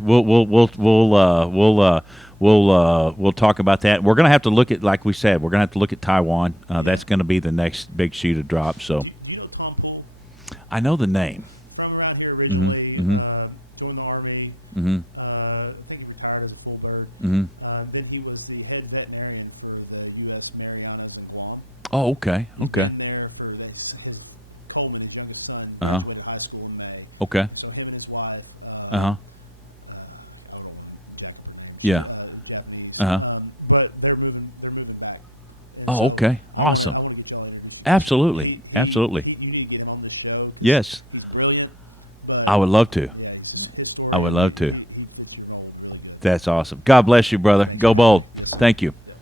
We'll talk about that. We're going to have to look at, like we said, we're going to have to look at Taiwan. That's going to be the next big shoe to drop. So Do you know Tom Poole? I know the name. from around here originally. Mhm. Joined the Army. Mm-hmm. I think he retired as a full bird. Mm-hmm. Then he was the head veterinarian for the U.S. Marianas and Guam. Oh, okay. He's okay. been there for his Coleman, his youngest son, graduated high school in May. Okay. And so him and his wife. I don't want to jack up her name. She's Japanese. But they're moving back. And so okay. I Awesome. want to get y'all introduced. Absolutely. Absolutely. You need to get him on this show because Yes. he's brilliant. But I would love to. yeah, he's just historian. I would love to. He fits your mold really good. That's awesome. God bless you, brother. Thanks Go for having bold. me. Yes, sir. Thank you. Yep.